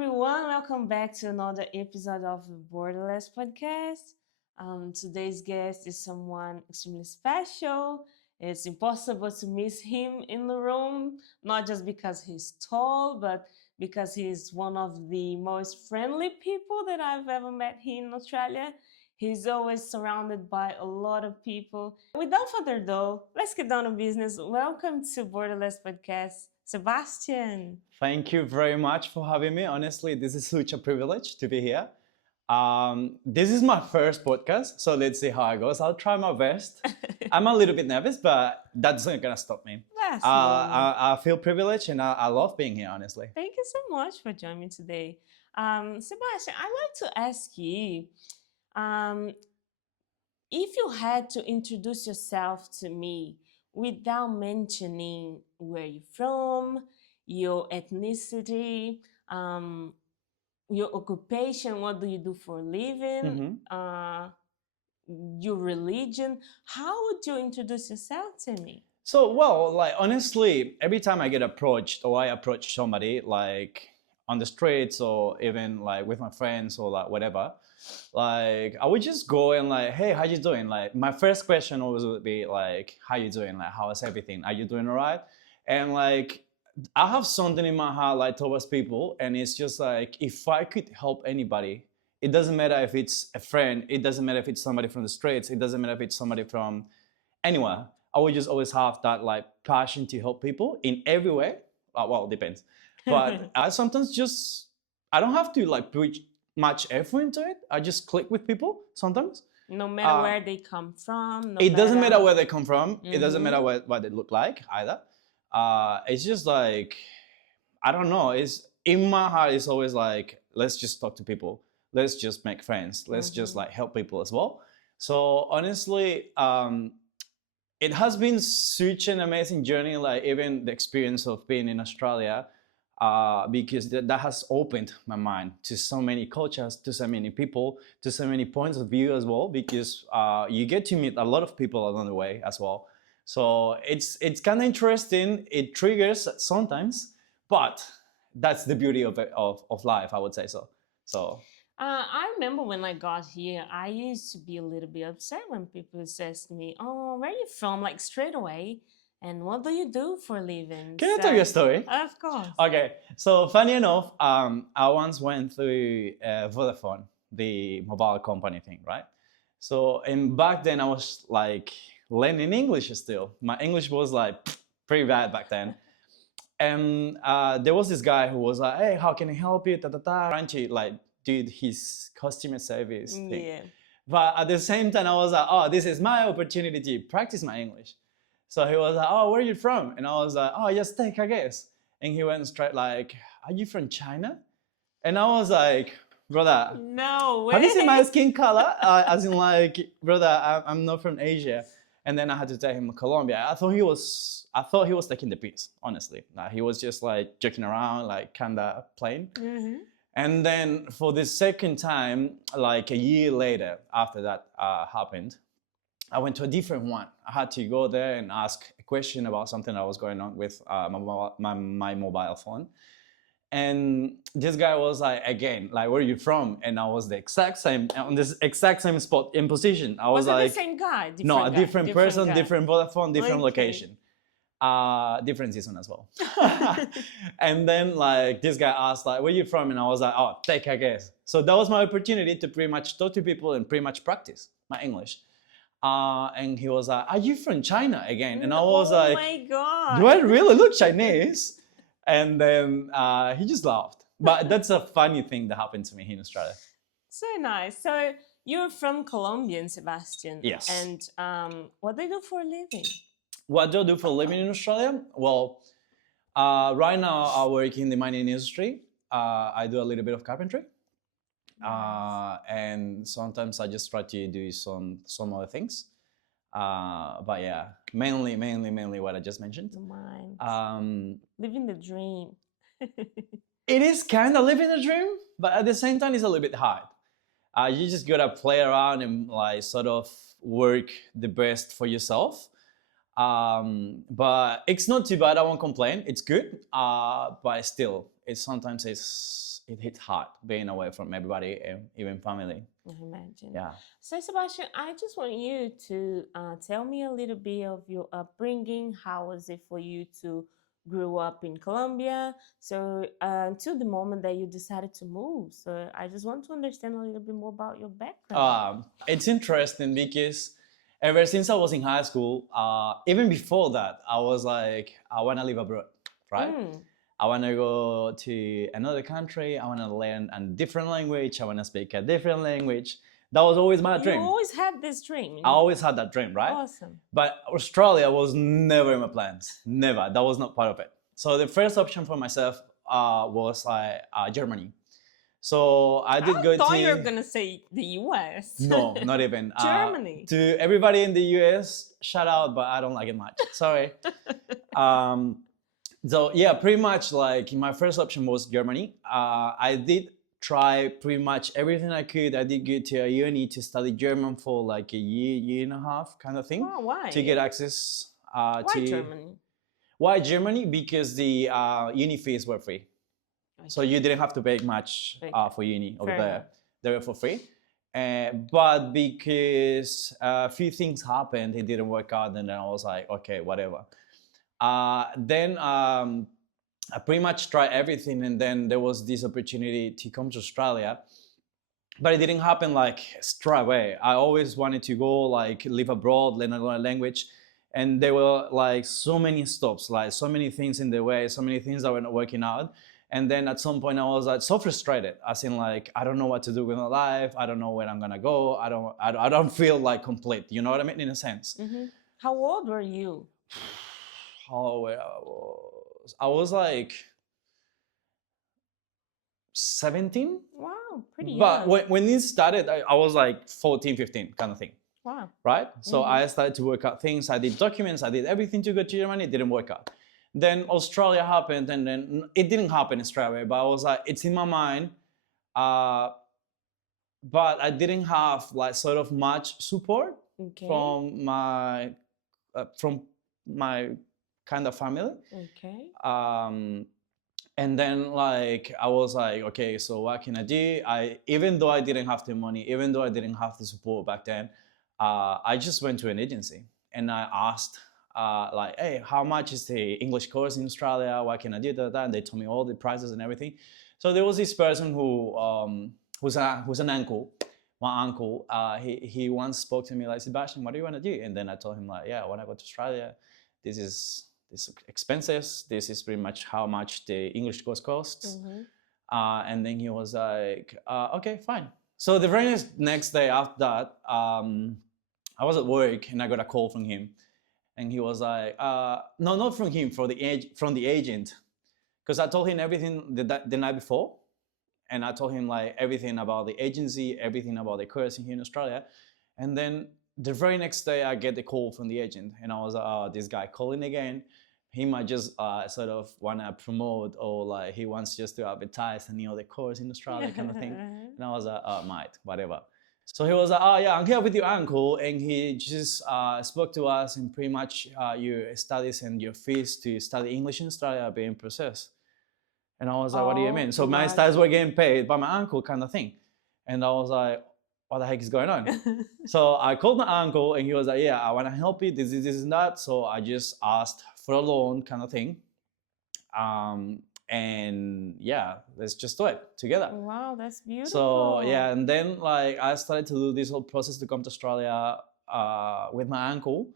everyone. Welcome back to another episode of the Borderless podcast. Today's guest is someone extremely special. It's impossible to miss him in the room, not just because he's tall, but because he's one of the most friendly people that I've ever met here in Australia. He's always surrounded by a lot of people. Without further ado, let's get down to business. Welcome to Borderless podcast, Sebastian. Thank you very much for having me. Honestly, this is such a privilege to be here. This is my first podcast, so let's see how it goes. I'll try my best. I'm a little bit nervous, but that's not gonna stop me. That's I feel privileged and I love being here, honestly. Thank you so much for joining me today. Sebastian, I'd like to ask you um, if you had to introduce yourself to me without mentioning where you're from, your ethnicity, um, your occupation, what do you do for a living, your religion, how would you introduce yourself to me? So, well, like honestly, every time I get approached or I approach somebody like on the streets or even like with my friends or like whatever, like I would just go and like, hey, how you doing? Like my first question always would be like, how you doing? Like, how is everything? Are you doing all right? And like I have something in my heart like towards people, and it's just like if I could help anybody, it doesn't matter if it's a friend, it doesn't matter if it's somebody from the streets, it doesn't matter if it's somebody from anywhere. I would just always have that like passion to help people in every way. Well, it depends. But I sometimes just I don't have to like put much effort into it. I just click with people sometimes. No matter where they come from. It doesn't matter where they come from. It doesn't matter what they look like either. It's just like I don't know. It's in my heart. It's always like let's just talk to people. Let's just make friends. Let's just like help people as well. So honestly, it has been such an amazing journey. Like even the experience of being in Australia, because that has opened my mind to so many cultures, to so many people, to so many points of view as well. Because you get to meet a lot of people along the way as well. So it's kind of interesting. It triggers sometimes, but that's the beauty of life, I would say so. So. I remember when I got here, I used to be a little bit upset when people says to me, "Oh, where are you from?" Like straight away. And what do you do for a living? Can I tell you a story? Of course. Okay, so funny enough, I once went through Vodafone, the mobile company thing, right? So, and back then I was like learning English still. My English was like pretty bad back then. And there was this guy who was like, hey, how can I help you? Trying to like do his customer service thing. Yeah. But at the same time, I was like, oh, this is my opportunity to practice my English. So he was like, oh, where are you from? And I was like, oh, just take a guess. And he went straight like, are you from China? And I was like, brother, no way. Have you seen my skin color? As in like, brother, I'm not from Asia. And then I had to tell him Colombia. I thought he was taking the piss, honestly. He was just like joking around, like kind of playing. And then for the second time, like a year later after that happened, I went to a different one. I had to go there and ask a question about something that was going on with my mobile phone. And this guy was like, again, like, where are you from? And I was the exact same, on this exact same spot in position. I was like, the same guy? No, a different person, guy. different Vodafone, different location. Different season as well. And then like this guy asked like, where are you from? And I was like, oh, take a guess. So that was my opportunity to pretty much talk to people and pretty much practice my English. And he was like, are you from China again? And I was like, oh my God. Do I really look Chinese? And then he just laughed. But that's a funny thing that happened to me here in Australia. So nice. So you're from Colombia, Sebastian. Yes. And what do you do for a living? What do I do for a living in Australia? Well, right now I work in the mining industry. I do a little bit of carpentry. And sometimes I just try to do some other things. But yeah, mainly what I just mentioned. Living the dream. It is kind of living the dream, but at the same time, it's a little bit hard. You just gotta play around and like sort of work the best for yourself. But it's not too bad. I won't complain. It's good. But still, sometimes it hits hard being away from everybody and even family. I imagine. Yeah. So, Sebastian, I just want you to tell me a little bit of your upbringing. How was it for you to grow up in Colombia? So, until the moment that you decided to move. So, I just want to understand a little bit more about your background. It's interesting because ever since I was in high school, even before that, I was like, I want to live abroad, right? Mm. I want to go to another country. I want to learn a different language. I want to speak a different language. That was always my You dream. always had this dream. I always had that dream, right? Awesome. But Australia was never in my plans. Never. That was not part of it. So the first option for myself was Germany. So I did go thought to. you were gonna say the US. No, not even. Germany. To everybody in the US, shout out, but I don't like it much. Sorry. So yeah, pretty much like my first option was Germany. I did try pretty much everything I could. I did go to a uni to study German for like a year and a half kind of thing. Oh, why? To get access Why to Germany? Why Germany? Because the uni fees were free. Okay. So you didn't have to pay much for uni over Fair there. enough. They were for free. But because a few things happened, it didn't work out, and then I was like, okay, whatever. Then I pretty much tried everything, and then there was this opportunity to come to Australia. But it didn't happen like straight away. I always wanted to go like live abroad, learn another language. And there were like so many stops, like so many things in the way, so many things that were not working out. And then at some point I was like so frustrated, as in like I don't know what to do with my life. I don't know where I'm gonna go. I don't feel like complete. You know what I mean, in a sense. Mm-hmm. How old were you? How old I was like 17. Wow, pretty young. But when it started, I was like 14, 15 kind of thing. Wow. Right? So I started to work out things. I did documents. I did everything to go to Germany. It didn't work out. Then Australia happened, and then it didn't happen straight away. But I was like, it's in my mind. But I didn't have like sort of much support from my kind of family. Okay. And then like I was like, okay, so what can I do? Even though I didn't have the money, even though I didn't have the support back then, I just went to an agency and I asked like, hey, how much is the English course in Australia? What can I do? And they told me all the prices and everything. So there was this person who's an uncle. My uncle, he once spoke to me like, Sebastian, what do you want to do? And then I told him like, yeah, I want to go to Australia. This is expenses. This is pretty much how much the English course costs. Mm-hmm. And then he was like, okay, fine. So the very next day after that, I was at work and I got a call from him, and he was like, no, not from him, from the agent, because I told him everything the night before, and I told him like everything about the agency, everything about the course here in Australia, and then the very next day I get the call from the agent, and I was like, oh, this guy calling again. He might just sort of want to promote, or like he wants just to advertise any other course in Australia kind of thing. And I was like, oh, mate, whatever. So he was like, oh yeah, I'm here with your uncle, and he just spoke to us, and pretty much your studies and your fees to study English in Australia are being processed. And I was like, what do you mean? So my studies were getting paid by my uncle kind of thing. And I was like, what the heck is going on? So I called my uncle, and he was like, yeah, I want to help you, this and that. So I just asked for a loan kind of thing. And yeah, let's just do it together. Wow, that's beautiful. So yeah, and then like I started to do this whole process to come to Australia with my uncle.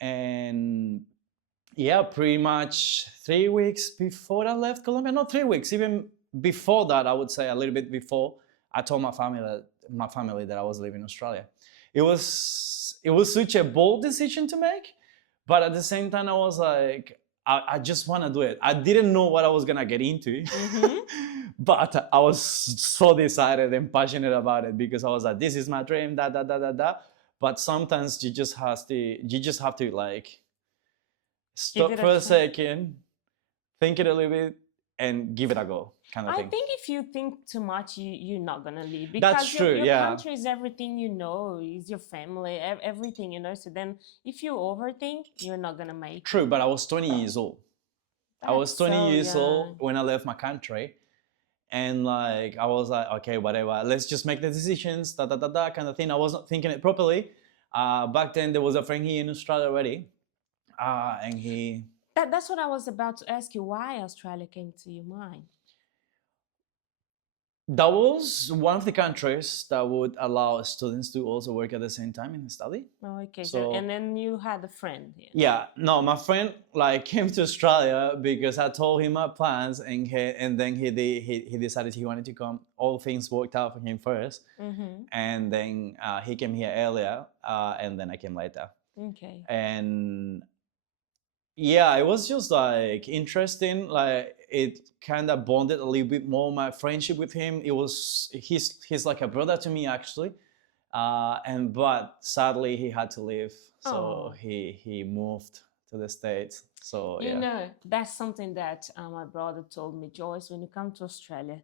And yeah, pretty much 3 weeks before I left Colombia, not 3 weeks, even before that, I would say a little bit before, I told my family that I was leaving Australia. It was such a bold decision to make, but at the same time, I was like, I just want to do it. I didn't know what I was gonna get into, but I was so decided and passionate about it, because I was like, this is my dream, da. But sometimes you just have to like stop for a second, think it a little bit, and give it a go, kind of thing. I think if you think too much, you're not gonna leave, because That's true, your yeah. country is everything, is your family, everything, So then, if you overthink, you're not gonna make it. True, but I was 20 years old. I was 20 years old when I left my country, And like I was like, okay, whatever, let's just make the decisions, da da da da, kind of thing. I wasn't thinking it properly. Back then, there was a friend here in Australia already, and he That's what I was about to ask you. Why Australia came to your mind? that was one of the countries that would allow students to also work at the same time in study. Oh, okay. So, So and then you had a friend here. yeah, no, my friend like came to Australia because I told him my plans, and then he decided he wanted to come. All things worked out for him first, Mm-hmm. and then he came here earlier, and then I came later. Okay. And yeah, it was just like interesting. Like it kind of bonded a little bit more my friendship with him. It was he's like a brother to me actually. And but sadly he had to leave, so Oh. he moved to the States. So You yeah, know, that's something that my brother told me, Joyce. When you come to Australia,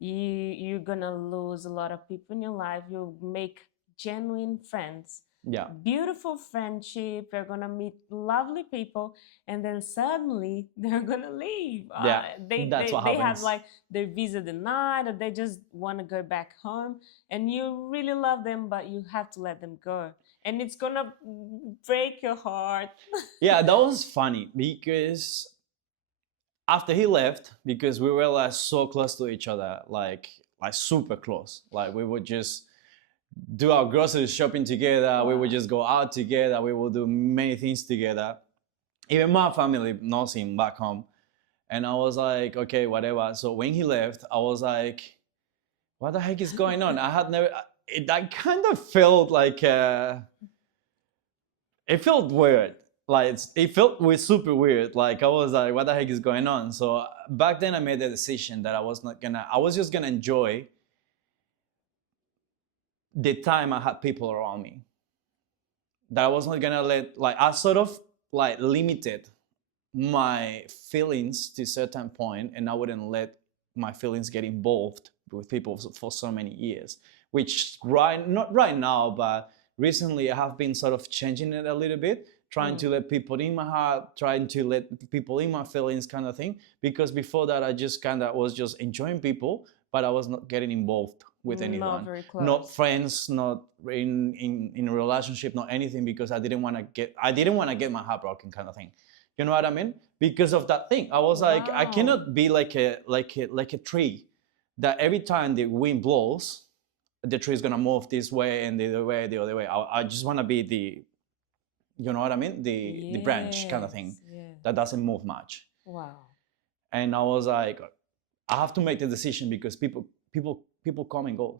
you're gonna lose a lot of people in your life. You'll make genuine friends, yeah, beautiful friendship. You're gonna meet lovely people, and then suddenly they're gonna leave. yeah. They, That's they what they have happens. like their visa denied, or they just want to go back home, and you really love them, but you have to let them go, and it's gonna break your heart. Yeah, that was funny because after he left, because we were like so close to each other, like super close. Like we would just do our grocery shopping together. We would Wow. just go out together. We would do many things together. Even my family knows him back home. And I was like, okay, whatever. So when he left, I was like, what the heck is going on? I had never, I kind of felt like, it felt weird. Like it felt super weird. Like I was like, what the heck is going on? So back then I made the decision that I was just gonna enjoy the time I had people around me. That I was not gonna let, like, I sort of like limited my feelings to a certain point, and I wouldn't let my feelings get involved with people for so many years. Which not right now, but recently I have been sort of changing it a little bit, trying to let people in my heart, trying to let people in my feelings, kind of thing. Because before that, I just kind of was just enjoying people, but I was not getting involved with Not anyone, very not close. friends, not in a relationship, not anything, because I didn't want to get my heart broken, kind of thing. You know what I mean? Because of that thing, I was like, I Wow. cannot be like a tree that every time the wind blows, the tree is gonna move this way and the other way. I just want to be the, you know what I mean, the branch kind of thing Yes. Yeah. that doesn't move much. Wow. And I was like, I have to make the decision because people come and go.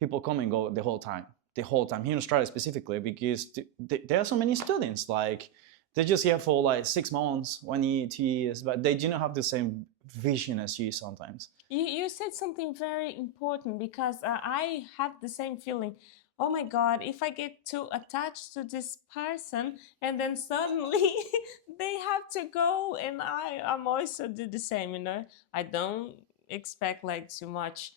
People come and go the whole time. The whole time here in Australia specifically, because there are so many students. Like they're just here for like 6 months, 1 year, 2 years, but they do not have the same vision as you sometimes. You said something very important because I have the same feeling. Oh my God, if I get too attached to this person and then suddenly they have to go, and I'm also do the same, I don't expect like too much,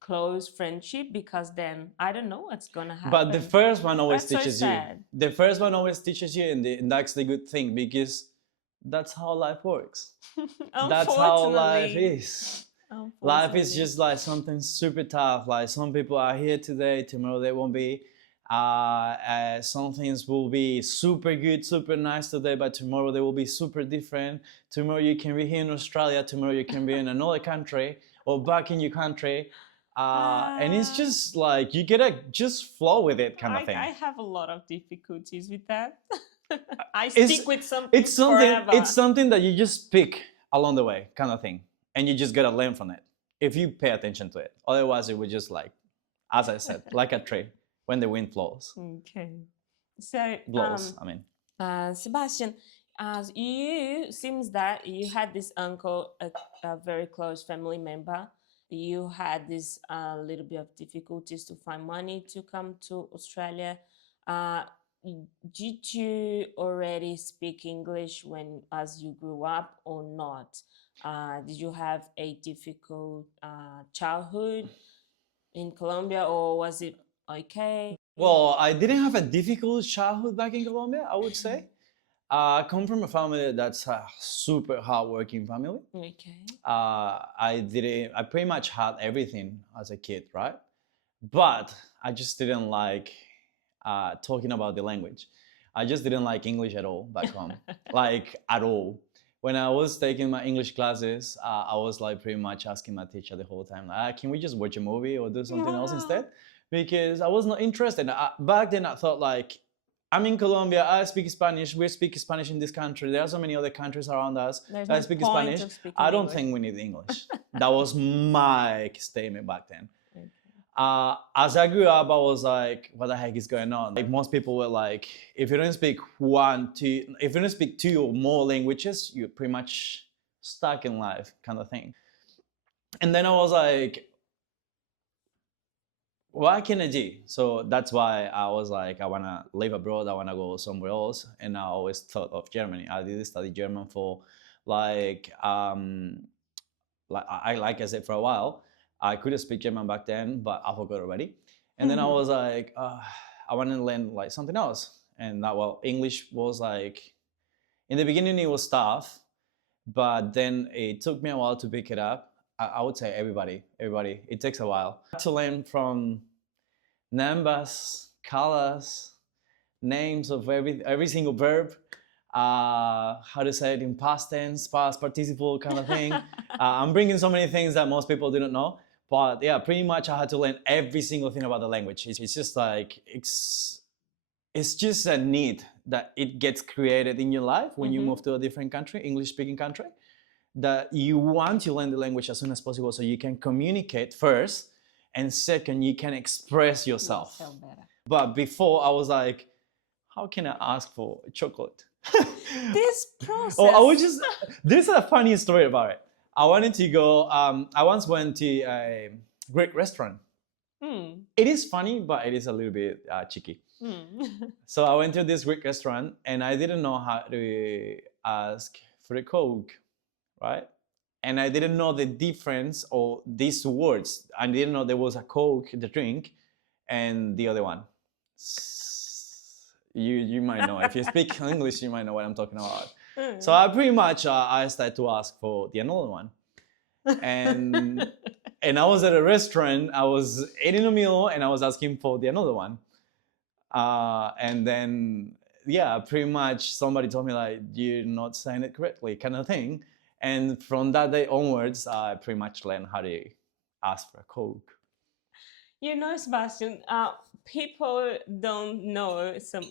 close friendship, because then I don't know what's gonna But the happen. first one always That's so teaches you. sad. The first one always teaches you, and that's the good thing because that's how life works. That's how life Unfortunately. is. Life is Unfortunately. just like something super tough. Like some people are here today, tomorrow they won't be. Some things will be super good, super nice today, but tomorrow they will be super different. Tomorrow you can be here in Australia, tomorrow you can be in another country or back in your country. And it's Uh, just like you gotta just flow with it, kind of I thing. have a lot of difficulties with that. I It's stick with something it's something it's forever. something that you just pick along the way, kind of thing, and you just gotta learn from it if you pay attention to it. Otherwise, it would just like, as I said, like a tree when the wind Okay. So, blows. I mean, Sebastian, as you seems that you had this uncle, a very close family member. You had this little bit of difficulties to find money to come to Australia. Uh, did you already speak English when as you grew up or not? Did you have a difficult childhood in Colombia, or was it okay? well, I didn't have a difficult childhood back in Colombia, I would say. I come from a family that's a super hardworking family. Okay. I pretty much had everything as a kid, right? But I just didn't like talking about the language. I just didn't like English at all back home, like at all. When I was taking my English classes, I was like pretty much asking my teacher the whole time, like, can we just watch a movie or do something else Wow. instead? Because I was not interested. Back then, I thought like, I'm in Colombia. I speak Spanish. We speak Spanish in this country. There are so many other countries around us There's that no speak point Spanish. of speaking I don't English. think we need English. That was my statement back then. Okay. As I grew up, I was like, what the heck is going on? Like most people were like, if you don't speak if you don't speak two or more languages, you're pretty much stuck in life, kind of thing. And then I was like, what can I do? So that's why I was like, I want to live abroad. I want to go somewhere else. And I always thought of Germany. I did study German for like, like I said, for a while. I could speak German back then, but I forgot already. And then I was like, I want to learn like something else. And that, well, English was like, in the beginning it was tough, but then it took me a while to pick it up. I would say everybody, it takes a while to learn from numbers, colors, names of every single verb, how to say it in past tense, past participle kind of thing. I'm bringing so many things that most people didn't know. But yeah, pretty much I had to learn every single thing about the language. It's just like, it's just a need that it gets created in your life when you move to a different country, English speaking country, that you want to learn the language as soon as possible so you can communicate first, and second, you can express yourself. Better. But before, I was like, how can I ask for chocolate? This process. Oh, I was just. This is a funny story about it. I wanted to go. I once went to a Greek restaurant. It is funny, but it is a little bit cheeky. So I went to this Greek restaurant, and I didn't know how to ask for a Coke, right? And I didn't know the difference or these words. I didn't know there was a Coke, the drink, and the other one. You might know. If you speak English, you might know what I'm talking about. So I pretty much I started to ask for the another one, and and I was at a restaurant. I was eating a meal, and I was asking for the another one, and then yeah, pretty much somebody told me like, you're not saying it correctly, kind of thing. And from that day onwards, I pretty much learned how to ask for a Coke. You know, Sebastian, people don't know, some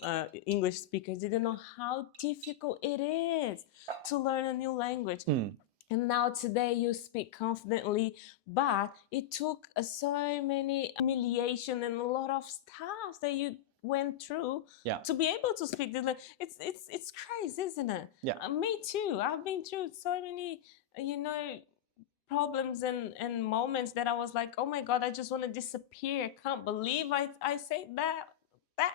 English speakers, they don't know how difficult it is to learn a new language. And now today you speak confidently, but it took so many humiliation and a lot of stuff that you went through to be able to speak this language. It's crazy, isn't it? Yeah. Me too. I've been through so many, problems and moments that I was like, oh my God, I just want to disappear. Can't believe I said that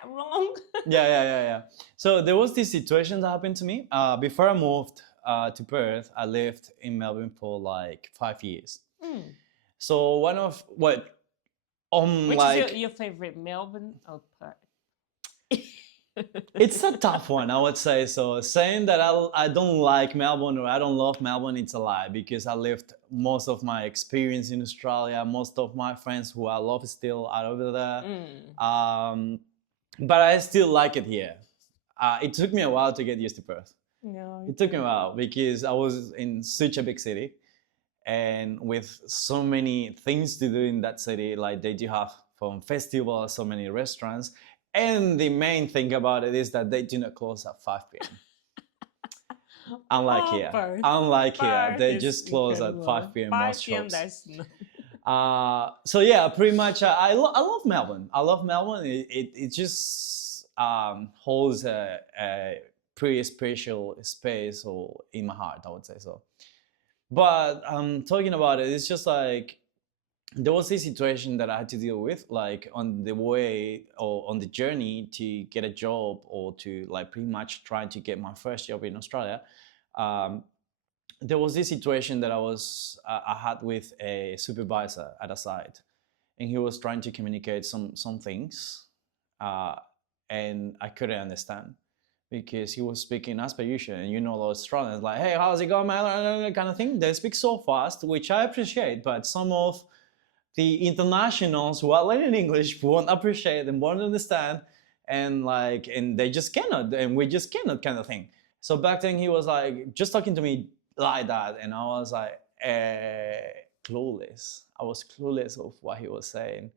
wrong. Yeah. So there was this situation that happened to me. Before I moved to Perth, I lived in Melbourne for like 5 years. So one of what Which like is your favorite, Melbourne or Perth? it's a tough one, I would say. So saying that I don't like Melbourne or I don't love Melbourne, it's a lie, because I lived most of my experience in Australia. Most of my friends who I love still are over there. But I still like it here. It took me a while to get used to Perth. No, It took me a while because I was in such a big city and with so many things to do in that city. Like they do have from festivals, so many restaurants. And the main thing about it is that they do not close at 5 p.m. Unlike here. Perth. Unlike here. Perth They is just close at incredible. 5 p.m. 5 most p.m. shops. That's So yeah, pretty much I love Melbourne. I love Melbourne. It just holds a pretty special space or in my heart, I would say so. But talking about it, it's just like there was this situation that I had to deal with, like on the way or on the journey to get a job or to like pretty much trying to get my first job in Australia. There was this situation that I had with a supervisor at a site, and he was trying to communicate some things, and I couldn't understand because he was speaking as per usual, and you know those Australians like, hey, how's it going, man? Kind of thing. They speak so fast, which I appreciate, but some of the internationals who are learning English won't appreciate and won't understand, and they just cannot, and we just cannot, kind of thing. So back then he was like just talking to me like that, and I was like clueless. I was clueless of what he was saying,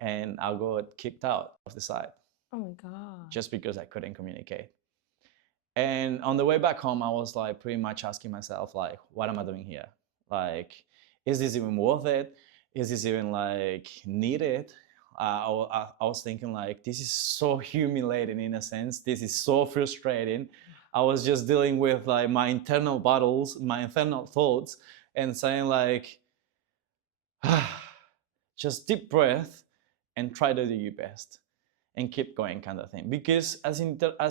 and I got kicked out of the site Oh my God. just because I couldn't communicate. And on the way back home, I was like pretty much asking myself, like, what am I doing here? Like, is this even worth it? Is this even like needed? I was thinking like, this is so humiliating in a sense. This is so frustrating. I was just dealing with like my internal battles, my internal thoughts, and saying like, just deep breath and try to do your best and keep going, kind of thing. Because as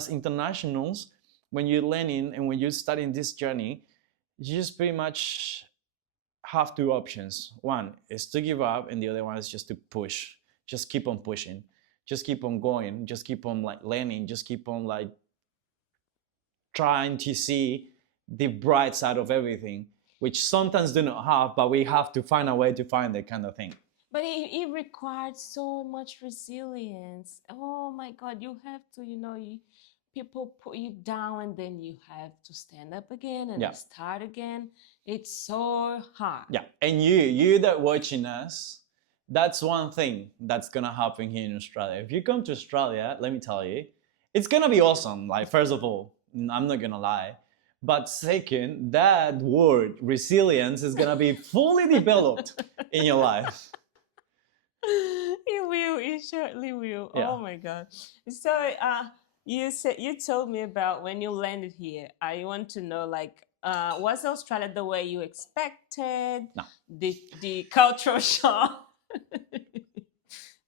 internationals, when you're learning and when you're starting this journey, you just pretty much have two options. One is to give up, and the other one is just to push. Just keep on pushing. Just keep on going. Just keep on like learning. Just keep on like trying to see the bright side of everything, which sometimes do not have, but we have to find a way to find it, kind of thing. But it required so much resilience. Oh my God, you have to, people put you down and then you have to stand up again and Yeah. start again. It's so hard. Yeah, and you that watching us, that's one thing that's gonna happen here in Australia. If you come to Australia, let me tell you, it's gonna be awesome. Like, first of all, I'm not gonna lie, but second, that word resilience is gonna be fully developed in your life. It will. It surely will. Yeah. Oh my God. So, you told me about when you landed here. I want to know, like, was Australia the way you expected? No. The cultural shock.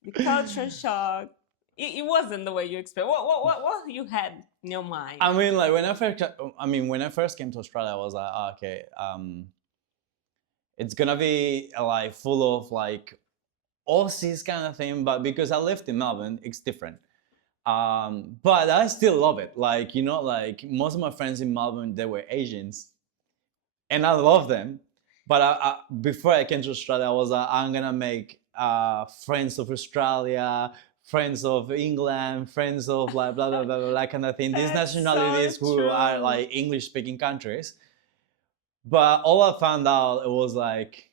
The cultural shock. It wasn't the way you expect. What you had in your mind? I mean, like when I first came to Australia, I was like, oh, okay, it's gonna be like full of like Aussies kind of thing, but because I lived in Melbourne, it's different. But I still love it. Like, like most of my friends in Melbourne, they were Asians, and I love them. But before I came to Australia, I was like, I'm gonna make friends of Australia, friends of England, friends of like blah blah blah blah, blah kind of thing. These That's nationalities so who are true. like English-speaking countries. But all I found out, it was like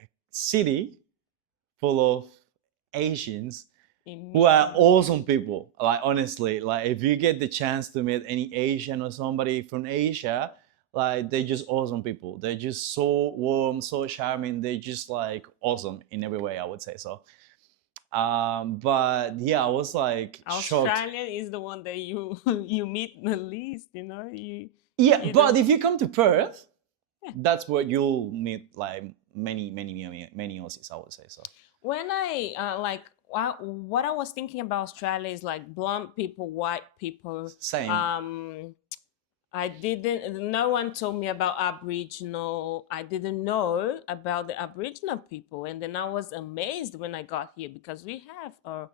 a city full of Asians who are awesome people. Like, honestly, like if you get the chance to meet any Asian or somebody from Asia, like they're just awesome people. They're just so warm, so charming. They're just like awesome in every way, I would say so. But yeah, I was like shocked. Australian is the one that you you meet the least, Yeah, you but don't- if you come to Perth, Yeah. that's where you'll meet like many Aussies, I would say so. When I like what I was thinking about Australia is like blonde people, white people. Same. I didn't. No one told me about Aboriginal. I didn't know about the Aboriginal people, and then I was amazed when I got here because we have our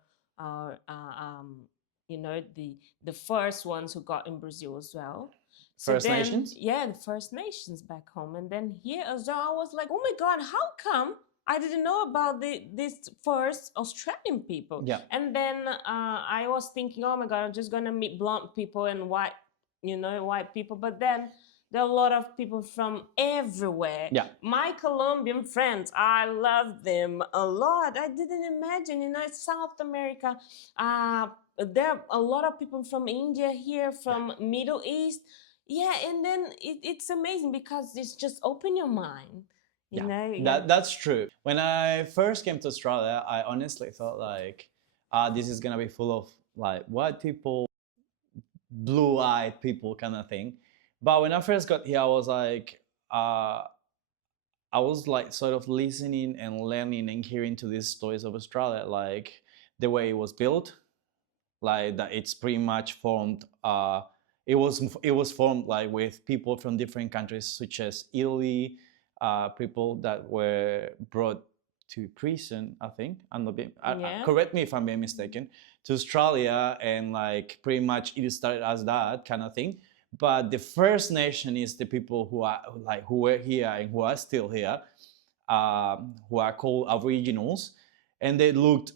the first ones who got in Brazil as well. So First then, Nations? yeah, the First Nations back home, and then here as well, I was like, oh my God, how come I didn't know about this first Australian people? Yeah. And then I was thinking, oh my God, I'm just gonna meet blonde people and white people. But then there are a lot of people from everywhere. Yeah. My Colombian friends, I love them a lot. I didn't imagine, it's South America. There are a lot of people from India here, from Middle East. Yeah, and then it's amazing because it's just open your mind. That's true. When I first came to Australia, I honestly thought like, this is gonna be full of like white people, blue-eyed people, kind of thing. But when I first got here, I was like sort of listening and learning and hearing to these stories of Australia, like the way it was built, like that it's pretty much formed. It was formed like with people from different countries, such as Italy, people that were brought to prison, I think. I'm not being, Yeah. correct me if I'm being mistaken, to Australia, and like pretty much it started as that kind of thing. But the First Nation is the people who are like who were here and who are still here, who are called Aboriginals, and they looked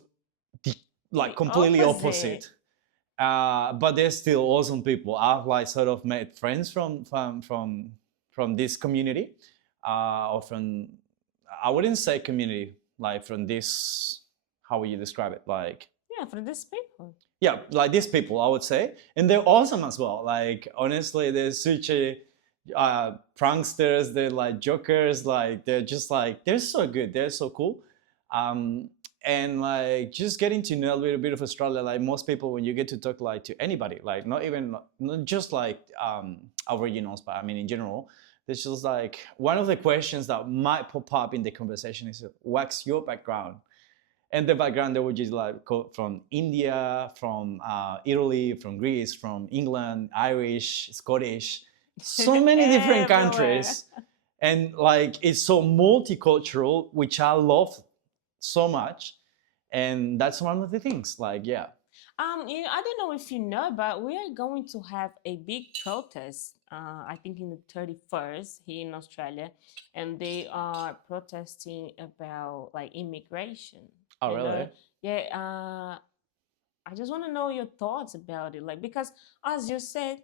the, like The completely opposite. opposite. But they're still awesome people. I've like sort of made friends from this community, or from, I wouldn't say community, like from this, how would you describe it? Like, Yeah, for these people. yeah, like these people, I would say, and they're awesome as well. Like honestly, they're such a pranksters. They're like jokers. Like they're just like they're so good. They're so cool. Um, and like just getting to know a little bit of Australia. Like most people, when you get to talk like to anybody, like not even not just like Aboriginals, but I mean in general, it's just like one of the questions that might pop up in the conversation is, "What's your background?" And the background they would just like from India, from Italy, from Greece, from England, Irish, Scottish, so many different Everywhere. countries, and like it's so multicultural, which I love so much, and that's one of the things. Like, yeah, I don't know if you know, but we are going to have a big protest. I think in the 31st here in Australia, and they are protesting about like immigration. oh You really? know, yeah. I just want to know your thoughts about it, like because as you said,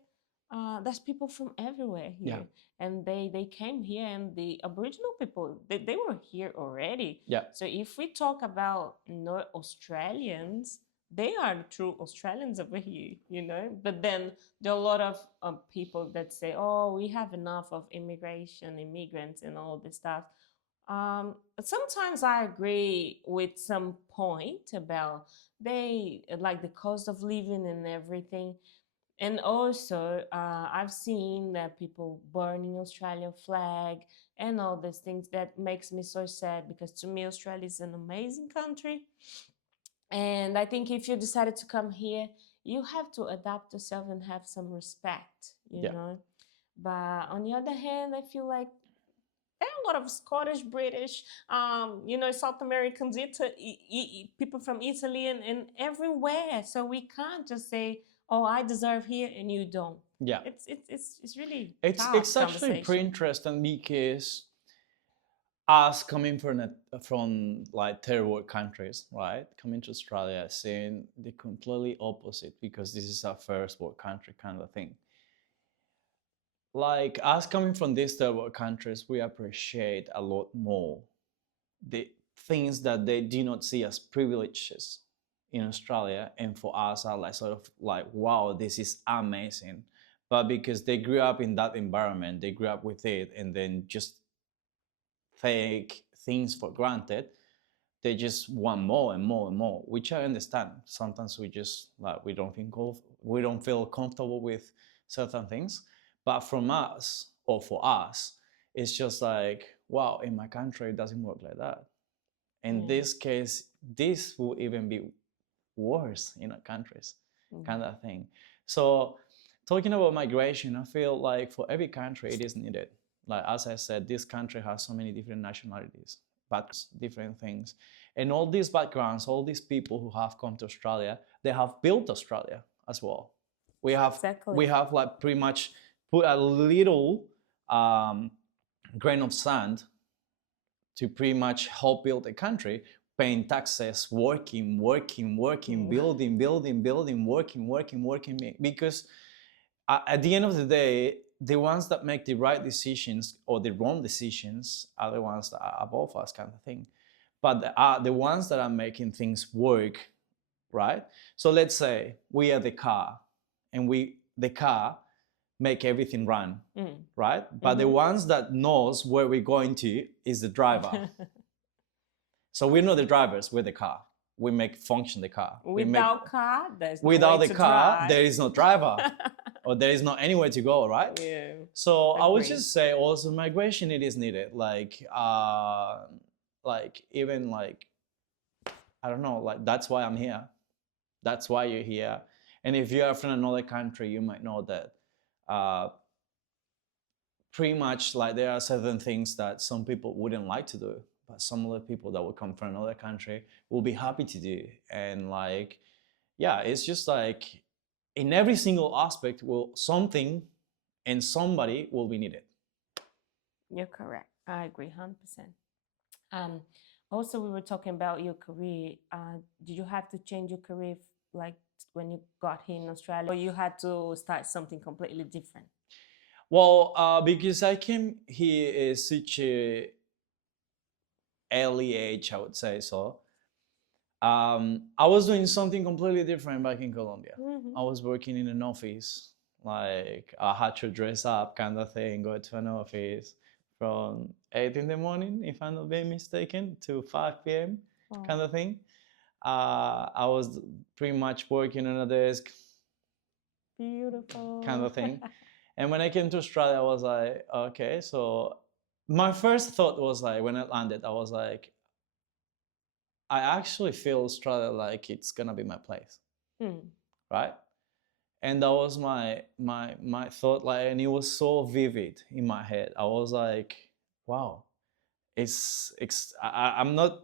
there's people from everywhere Yeah, here, and they came here, and the Aboriginal people they were here already. yeah, So if we talk about North Australians, they are the true Australians over here, you know. But then there are a lot of people that say, "Oh, we have enough of immigration, immigrants, and all this stuff." Sometimes I agree with some point about they like the cost of living and everything. And also, I've seen that people burning Australian flag and all these things that makes me so sad because to me Australia is an amazing country, and I think if you decided to come here, you have to adapt yourself and have some respect, you yeah, know. But on the other hand, I feel like there are a lot of Scottish, British, South Americans, people from Italy and everywhere. So we can't just say, "Oh, I deserve here and you don't." yeah. It's really It's tough actually pretty conversation. interesting because us coming from like third world countries, right? Coming to Australia, seeing the completely opposite because this is our first world country kind of thing. Like us coming from these third world countries, we appreciate a lot more the things that they do not see as privileges in Australia, and for us are like sort of like, wow, this is amazing. But because they grew up in that environment, they grew up with it, and then just take things for granted, they just want more and more and more, which I understand. Sometimes we just like we don't feel comfortable with certain things, but from us or for us, it's just like, wow, in my country it doesn't work like that. In Yeah. this case, this will even be worse in our countries, kind Mhm. of thing. So talking about migration, I feel like for every country it is needed. Like as I said, this country has so many different nationalities, backgrounds, different things. And all these backgrounds, all these people who have come to Australia, they have built Australia as well. We have we Exactly. have like pretty much put a little um, grain of sand to pretty much help build a country, paying taxes, working, Mm. building, working. Because at the end of the day, the ones that make the right decisions or the wrong decisions are the ones that are above us, kind of thing. But the ones that are making things work, right? So let's say we are the car, and the car make everything run, Mm. right? But the Mhm. ones that knows where we're going to is the driver. So we're not the drivers, we're the car. We make function the car. We make Without car, there's no way without the to car, drive. there is no driver or there is not anywhere to go, right? Yeah, So I would agree. just say also migration it is needed. Like even like I don't know, like that's why I'm here. That's why you're here. And if you are from another country, you might know that uh, pretty much like there are certain things that some people wouldn't like to do. but some other people that will come from another country will be happy to do. And like, yeah, it's just like in every single aspect will something and somebody will be needed. You're correct. I agree 100%. Um, Also, we were talking about your career. Did you have to change your career like when you got here in Australia, or you had to start something completely different? Well, because I came here at such a early age, I would say so. I was doing something completely different back in Colombia. Mm-hmm. I was working in an office, like I had to dress up, kind of thing, go to an office from 8 in the morning, if I'm not being mistaken, to 5 p.m., Oh, kind of thing. I was pretty much working on a desk, kind beautiful. of thing. And when I came to Australia, I was like, okay, so my first thought was like, when I landed, I was like, I actually feel Australia like it's gonna be my place, Hmm. right? And that was my thought, like, and it was so vivid in my head. I was like, wow, I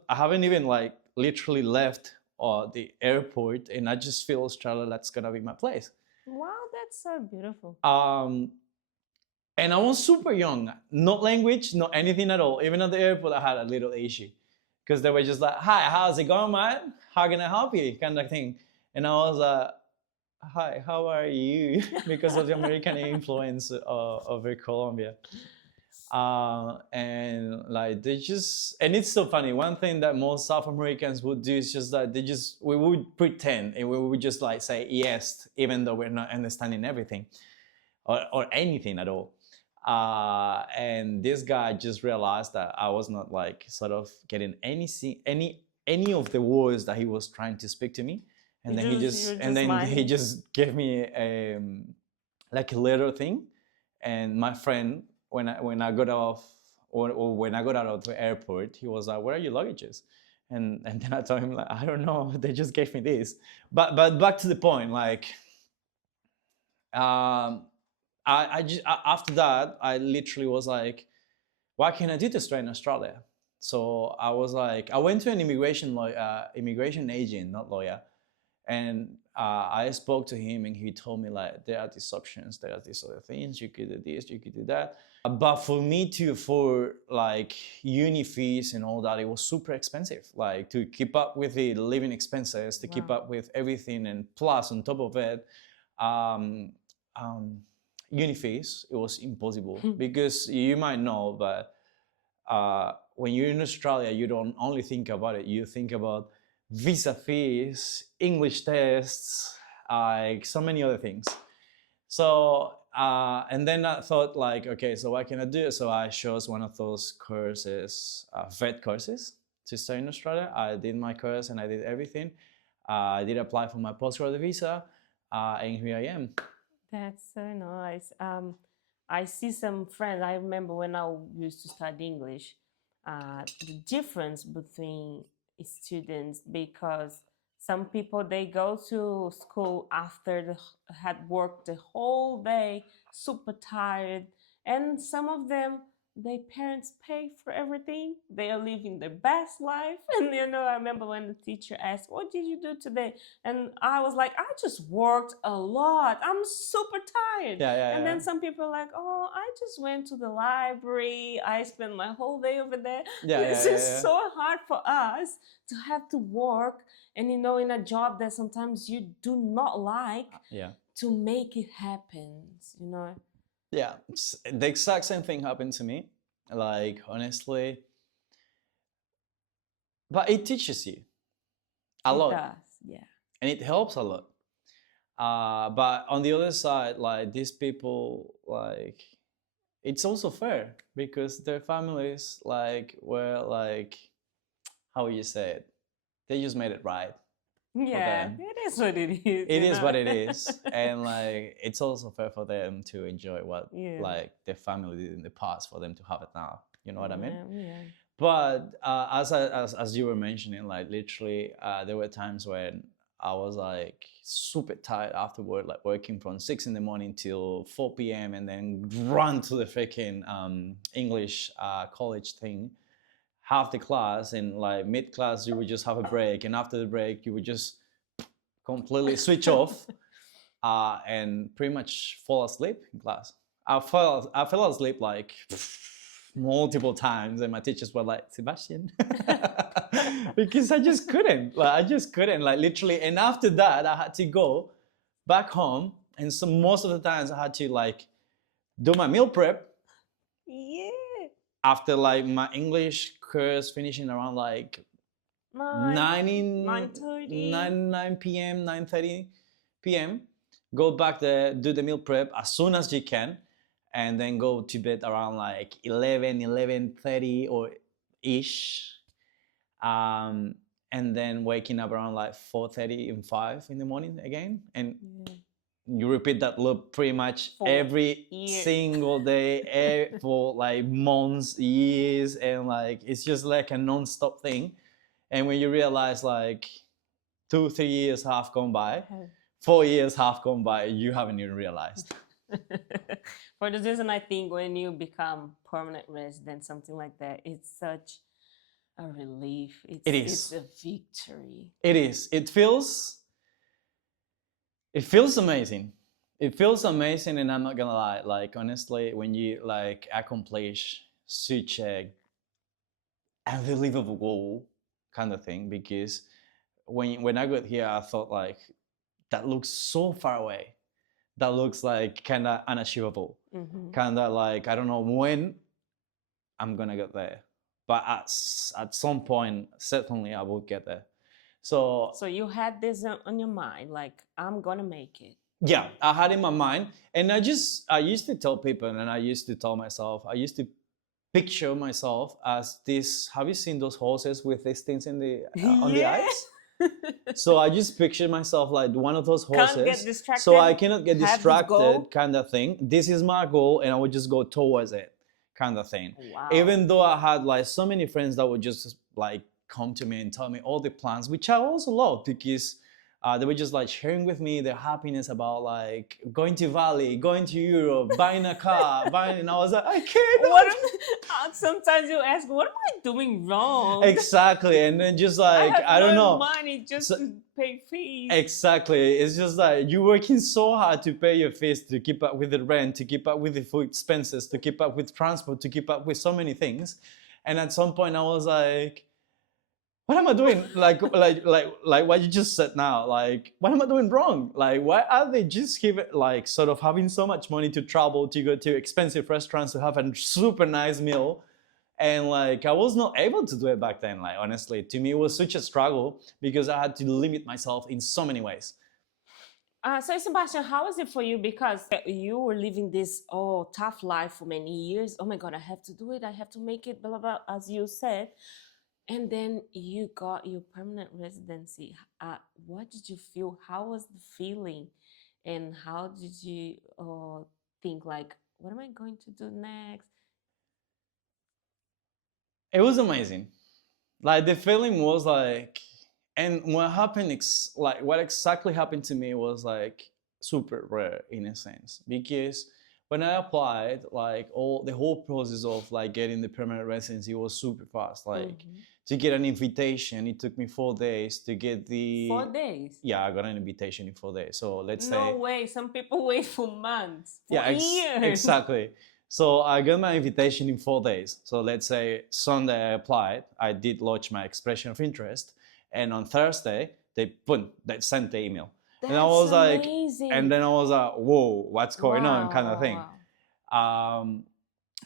haven't even like literally left the airport, and I just feel Australia that's gonna be my place. Wow, that's so beautiful. Um, and I was super young, not language, not anything at all. Even at the airport, I had a little issue because they were just like, "Hi, how's it going, man? How can I help you?" kind of thing. And I was like, "Hi, how are you?" because of the American influence over Colombia. And like they just, and it's so funny. One thing that most South Americans would do is just that we would pretend and we would just like say yes, even though we're not understanding everything or anything at all. And this guy just realized that I was not like sort of getting any of the words that he was trying to speak to me. And then You were just he smiling. just gave me like a little thing. And my friend, when I got off or when I got out of the airport, he was like, "Where are your luggages?" And then I told him like, "I don't know. They just gave me this." But back to the point, like um, after that, I literally was like, "What can I do to stay in Australia?" So I was like, I went to an immigration agent, not lawyer, and I spoke to him, and he told me like, there are these options, there are these other things, you could do this, you could do that. But for me to afford like uni fees and all that, it was super expensive. Like to keep up with the living expenses, to keep Wow. up with everything, and plus on top of it, um, um, uni fees, it was impossible because you might know, but when you're in Australia, you don't only think about it, you think about visa fees, English tests, like so many other things. So, and then I thought like, okay, so what can I do? So I chose one of those courses, vet courses to stay in Australia. I did my course and I did everything. I did apply for my postgraduate visa, and here I am. That's so nice. I see some friends. I remember when I used to study English, the difference between students because some people they go to school after they had worked the whole day, super tired, and some of them their parents pay for everything. They are living their best life, and I remember when the teacher asked, "What did you do today?" And I was like, I just worked a lot. I'm super tired. Yeah, yeah, And yeah. then some people are like, oh, I just went to the library. I spent my whole day over there. Yeah, yeah, This yeah, is yeah. so hard for us to have to work and, in a job that sometimes you do not like Yeah. to make it happen, Yeah, the exact same thing happened to me. Like, honestly, but it teaches you a It lot does, yeah. and it helps a lot. But on the other side, like, these people, like, it's also fair because their families, like, were like, how would you say it? They just made it right for Yeah, them. it is what it is, It is what it is. And, like, it's also fair for them to enjoy what, Yeah. like, their family did in the past for them to have it now. You know what I mean? Yeah. But as you were mentioning, like literally, there were times when I was like super tired afterward, like working from 6 in the morning till 4 p.m. and then run to the freaking English college thing. half the class, and like mid class you would just have a break, and after the break you would just completely switch off and pretty much fall asleep in class. I fell asleep like multiple times, and my teachers were like, Sebastian, because I just couldn't, like literally. And after that, I had to go back home, and so most of the times I had to like do my meal prep Yeah. after like my English course finishing around like 9:30. 9 p.m., 9:30 p.m. Go back there, do the meal prep as soon as you can, and then go to bed around like 11:30 or ish. Um, and then waking up around like 4:30 and 5 in the morning again. And Yeah. you repeat that loop pretty much For every years. single day for like months, years, and like it's just like a non-stop thing. And when you realize like 2 3 years have gone by, 4 years have gone by, you haven't even realized. For this reason, I think when you become permanent resident, something like that, it's such a relief. It is. It's a victory. It is. It feels amazing. It feels amazing, and I'm not gonna lie. Like honestly, when you like accomplish such a unbelievable goal kind of thing, because when I got here, I thought like that looks so far away. That looks like kind of unachievable. Kind of like I don't know when I'm gonna get there, but at some point, certainly I will get there. So So you had this on your mind, like I'm gonna make it. yeah, I had in my mind, and I used to tell people, and I used to tell myself, I used to picture myself as this. Have you seen those horses with these things in the on the eyes? So I just picture myself like one of those horses. Can't get distracted. So I cannot get Have this distracted, goal. kind of thing. This is my goal, and I would just go towards it, kind of thing. Wow. Even though I had like so many friends that would just like come to me and tell me all the plans, which I also loved, because they were just like sharing with me their happiness about like going to Bali, going to Europe, buying a car, buying, and I was like, I can't. Sometimes you ask, what am I doing wrong? Exactly, and then just like I I don't know. money just to pay fees. Exactly, it's just like you're working so hard to pay your fees, to keep up with the rent, to keep up with the food expenses, to keep up with transport, to keep up with so many things, and at some point I was like, what am I doing? like what you just said now. Like, what am I doing wrong? Like, why are they just like sort of having so much money to travel, to go to expensive restaurants, to have a super nice meal? And like, I was not able to do it back then. Like, honestly, to me, it was such a struggle because I had to limit myself in so many ways. So Sebastian, how was it for you? Because you were living this tough life for many years. Oh my God, I have to do it. I have to make it. Blah blah blah, as you said. And then you got your permanent residency. What did you feel? How was the feeling? And how did you think like, what am I going to do next? It was amazing. Like the feeling was like, and like what exactly happened to me was like super rare in a sense, because when I applied, like all the whole process of like getting the permanent residency was super fast. Like to get an invitation, it took me 4 days to get the 4 days. Yeah, I got an invitation in 4 days. So let's say No way. Some people wait for months, for years. Exactly. So I got my invitation in 4 days. So let's say Sunday I applied, I did lodge my expression of interest, and on Thursday they sent the email. That's and I was amazing. like, and then I was like, whoa, what's going on, kind of thing.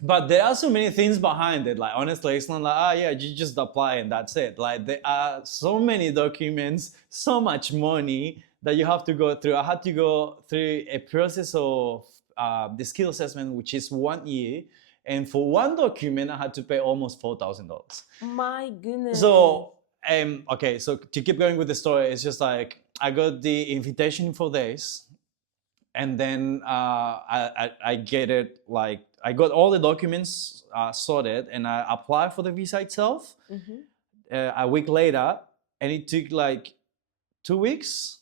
But there are so many things behind it. Like honestly, it's not like, yeah, you just apply and that's it. Like there are so many documents, so much money that you have to go through. I had to go through a process of the skill assessment, which is 1 year, and for one document I had to pay almost $4,000. My goodness. So okay, so to keep going with the story, it's just like I got the invitation in 4 days, and then I get it, like I got all the documents sorted, and I applied for the visa itself. A week later, and it took like 2 weeks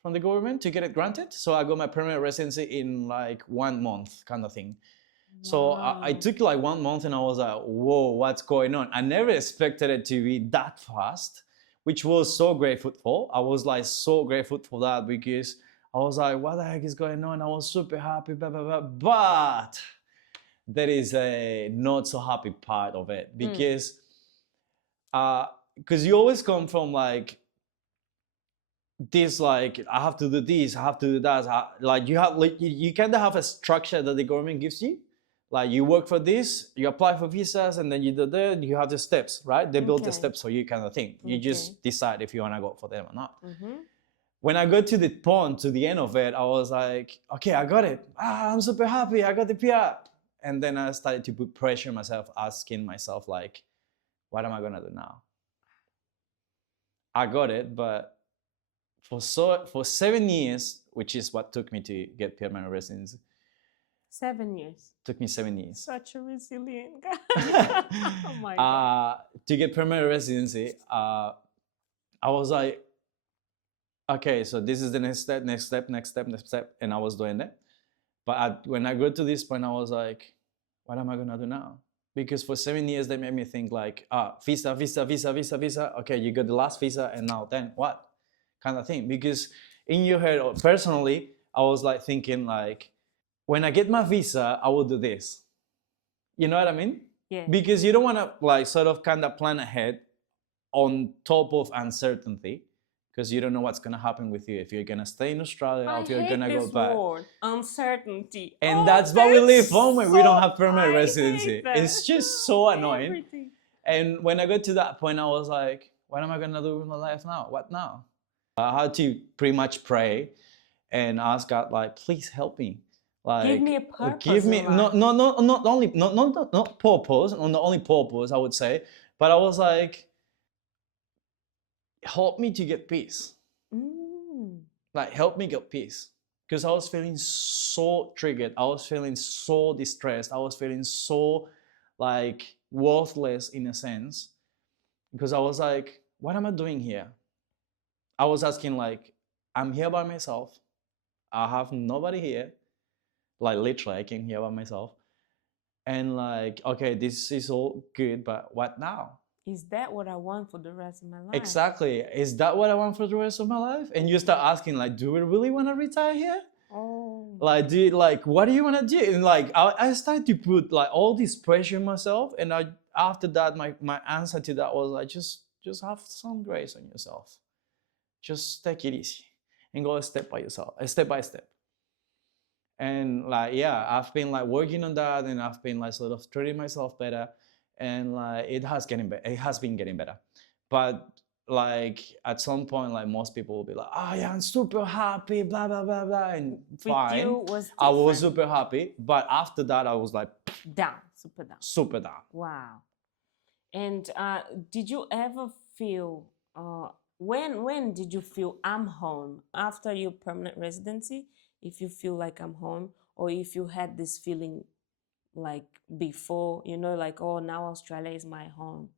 from the government to get it granted. So I got my permanent residency in like 1 month, kind of thing. So I Wow. took like 1 month and I was like, whoa, what's going on? I never expected it to be that fast, which was so grateful for. I was like so grateful for that because I was like, what the heck is going on? I was super happy, blah, blah, blah. But there is a not so happy part of it because you always come from like this, like I have to do this, I have to do that. Like you have, like you kind of have a structure that the government gives you. Like you work for this, you apply for visas, and then you do that. You have the steps, right? They build the Okay. steps for you, kind of thing. You Okay. just decide if you want to go for them or not. Mm-hmm. When I got to the point, to the end of it, I was like, okay, I got it. I'm super happy. I got the PR. And then I started to put pressure on myself, asking myself, like, what am I gonna do now? I got it, but for 7 years, which is what took me to get permanent residency, 7 years. took me 7 years. Such a resilient guy. Oh my God. To get permanent residency, I was like, okay, so this is the next step, next step, next step, next step, and I was doing that. But when I got to this point, I was like, what am I gonna do now? Because for 7 years, they made me think like, visa, visa, visa, visa, visa. Okay, you got the last visa, and now then what? Kind of thing. Because in your head, personally, I was like thinking like, when I get my visa, I will do this. You know what I mean? Yeah. Because you don't want to like sort of kind of plan ahead on top of uncertainty, because you don't know what's going to happen with you, if you're going to stay in Australia or I if you're going hate to go this back. word, uncertainty. And Oh, that's what we live on when we don't so- have permanent I residency. hate that. It's just so annoying. Everything. And when I got to that point, I was like, what am I going to do with my life now? What now? I had to pretty much pray and ask God, like, please help me. Like, Give me a purpose give me in life. not only not purpose, not only purpose, I would say, but I was like, help me to get peace. Like, help me get peace, because I was feeling so triggered. I was feeling so distressed. I was feeling so like worthless in a sense, because I was like, what am I doing here? I was asking like, I'm here by myself. I have nobody here. Like literally, I came here by myself. And like, okay, this is all good, but what now? Is that what I want for the rest of my life? Exactly. Is that what I want for the rest of my life? And you start asking, like, do we really want to retire here? Oh. Like, what do you want to do? And like, I started to put like all this pressure on myself. And after that, my answer to that was like, just have some grace on yourself. Just take it easy and go step by yourself, step by step. And like, yeah, I've been like working on that, and I've been like sort of treating myself better, and like it has been getting better. But like at some point, like most people will be like, oh yeah, I'm super happy, blah blah blah blah, and fine. You was I was different. super happy, but after that I was like Down, super down. super down. Wow. And did you ever feel when did you feel I'm home after your permanent residency? If you feel like I'm home, or if you had this feeling like before, like, oh, now Australia is my home,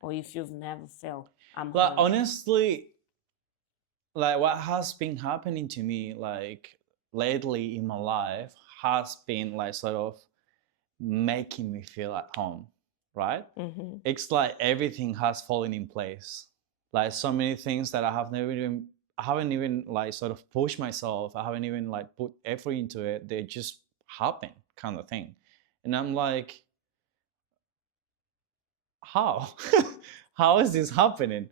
or if you've never felt I'm Like home. honestly, like what has been happening to me like lately in my life has been like sort of making me feel at home, right? Mm-hmm. It's like everything has fallen in place. Like so many things that I haven't even like sort of pushed myself. I haven't even like put effort into it. They just happen, kind of thing. And I'm like, how? How is this happening?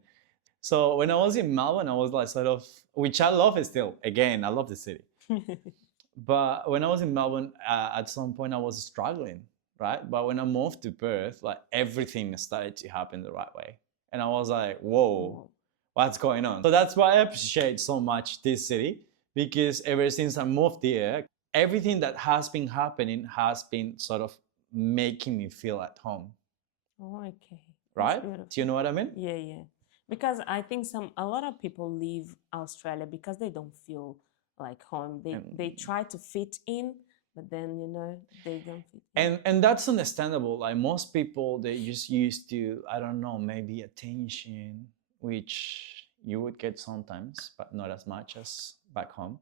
So when I was in Melbourne, I was like sort of, which I love it still. Again, I love the city. But when I was in Melbourne, at some point I was struggling, right? But when I moved to Perth, like everything started to happen the right way. And I was like, whoa, what's going on? So that's why I appreciate so much this city, because ever since I moved here, everything that has been happening has been sort of making me feel at home. Oh, okay. Right? Do you know what I mean? Yeah, yeah. Because I think a lot of people leave Australia because they don't feel like home. They try to fit in, but then they don't fit in. And that's understandable. Like most people, they just used to, I don't know, maybe attention, which you would get sometimes, but not as much as back home,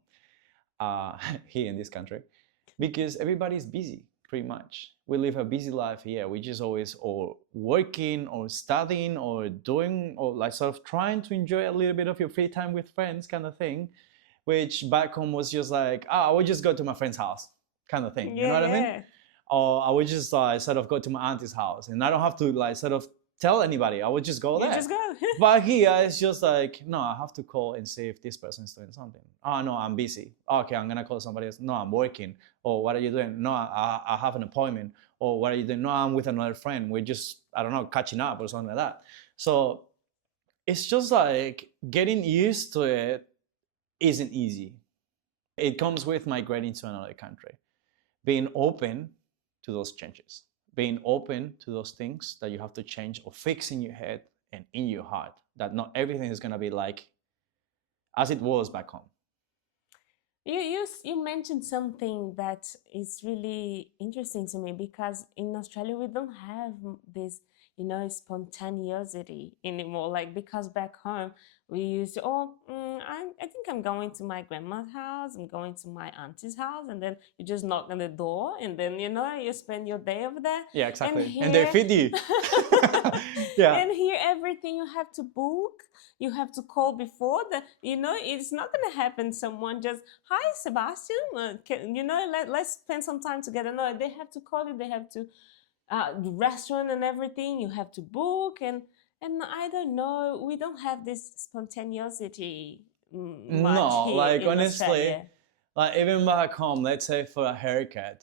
here in this country, because everybody's busy. pretty much. We live a busy life here. We just always or working or studying or doing or like sort of trying to enjoy a little bit of your free time with friends kind of thing, which back home was just like, I would just go to my friend's house kind of thing. You know Yeah, what I mean? yeah. Or I would just sort of go to my auntie's house and I don't have to like sort of tell anybody. I would just go You there. just go. But here it's just like, no, I have to call and see if this person is doing something. Oh no, I'm busy. Okay, I'm gonna call somebody else. No, I'm working. Or what are you doing? No, I have an appointment. Or what are you doing? No, I'm with another friend. We're just, I don't know, catching up or something like that. So it's just like getting used to it isn't easy. It comes with migrating to another country. Being open to those changes, being open to those things that you have to change or fix in your head and in your heart, that not everything is going to be like as it was back home. You mentioned something that is really interesting to me because in Australia we don't have this, spontaneity anymore. Like because back home we used to, I think I'm going to my grandma's house, I'm going to my auntie's house, and then you just knock on the door, and then you spend your day over there. Yeah, And exactly. And they here, feed you. Yeah. and here everything you have to book, you have to call before the, it's not gonna happen. Someone just, hi Sebastian, let's spend some time together. No, they have to call you, they have to the restaurant and everything you have to book, and I don't know, we don't have this spontaneity much No, here like in honestly, Australia. like even back home, let's say for a haircut,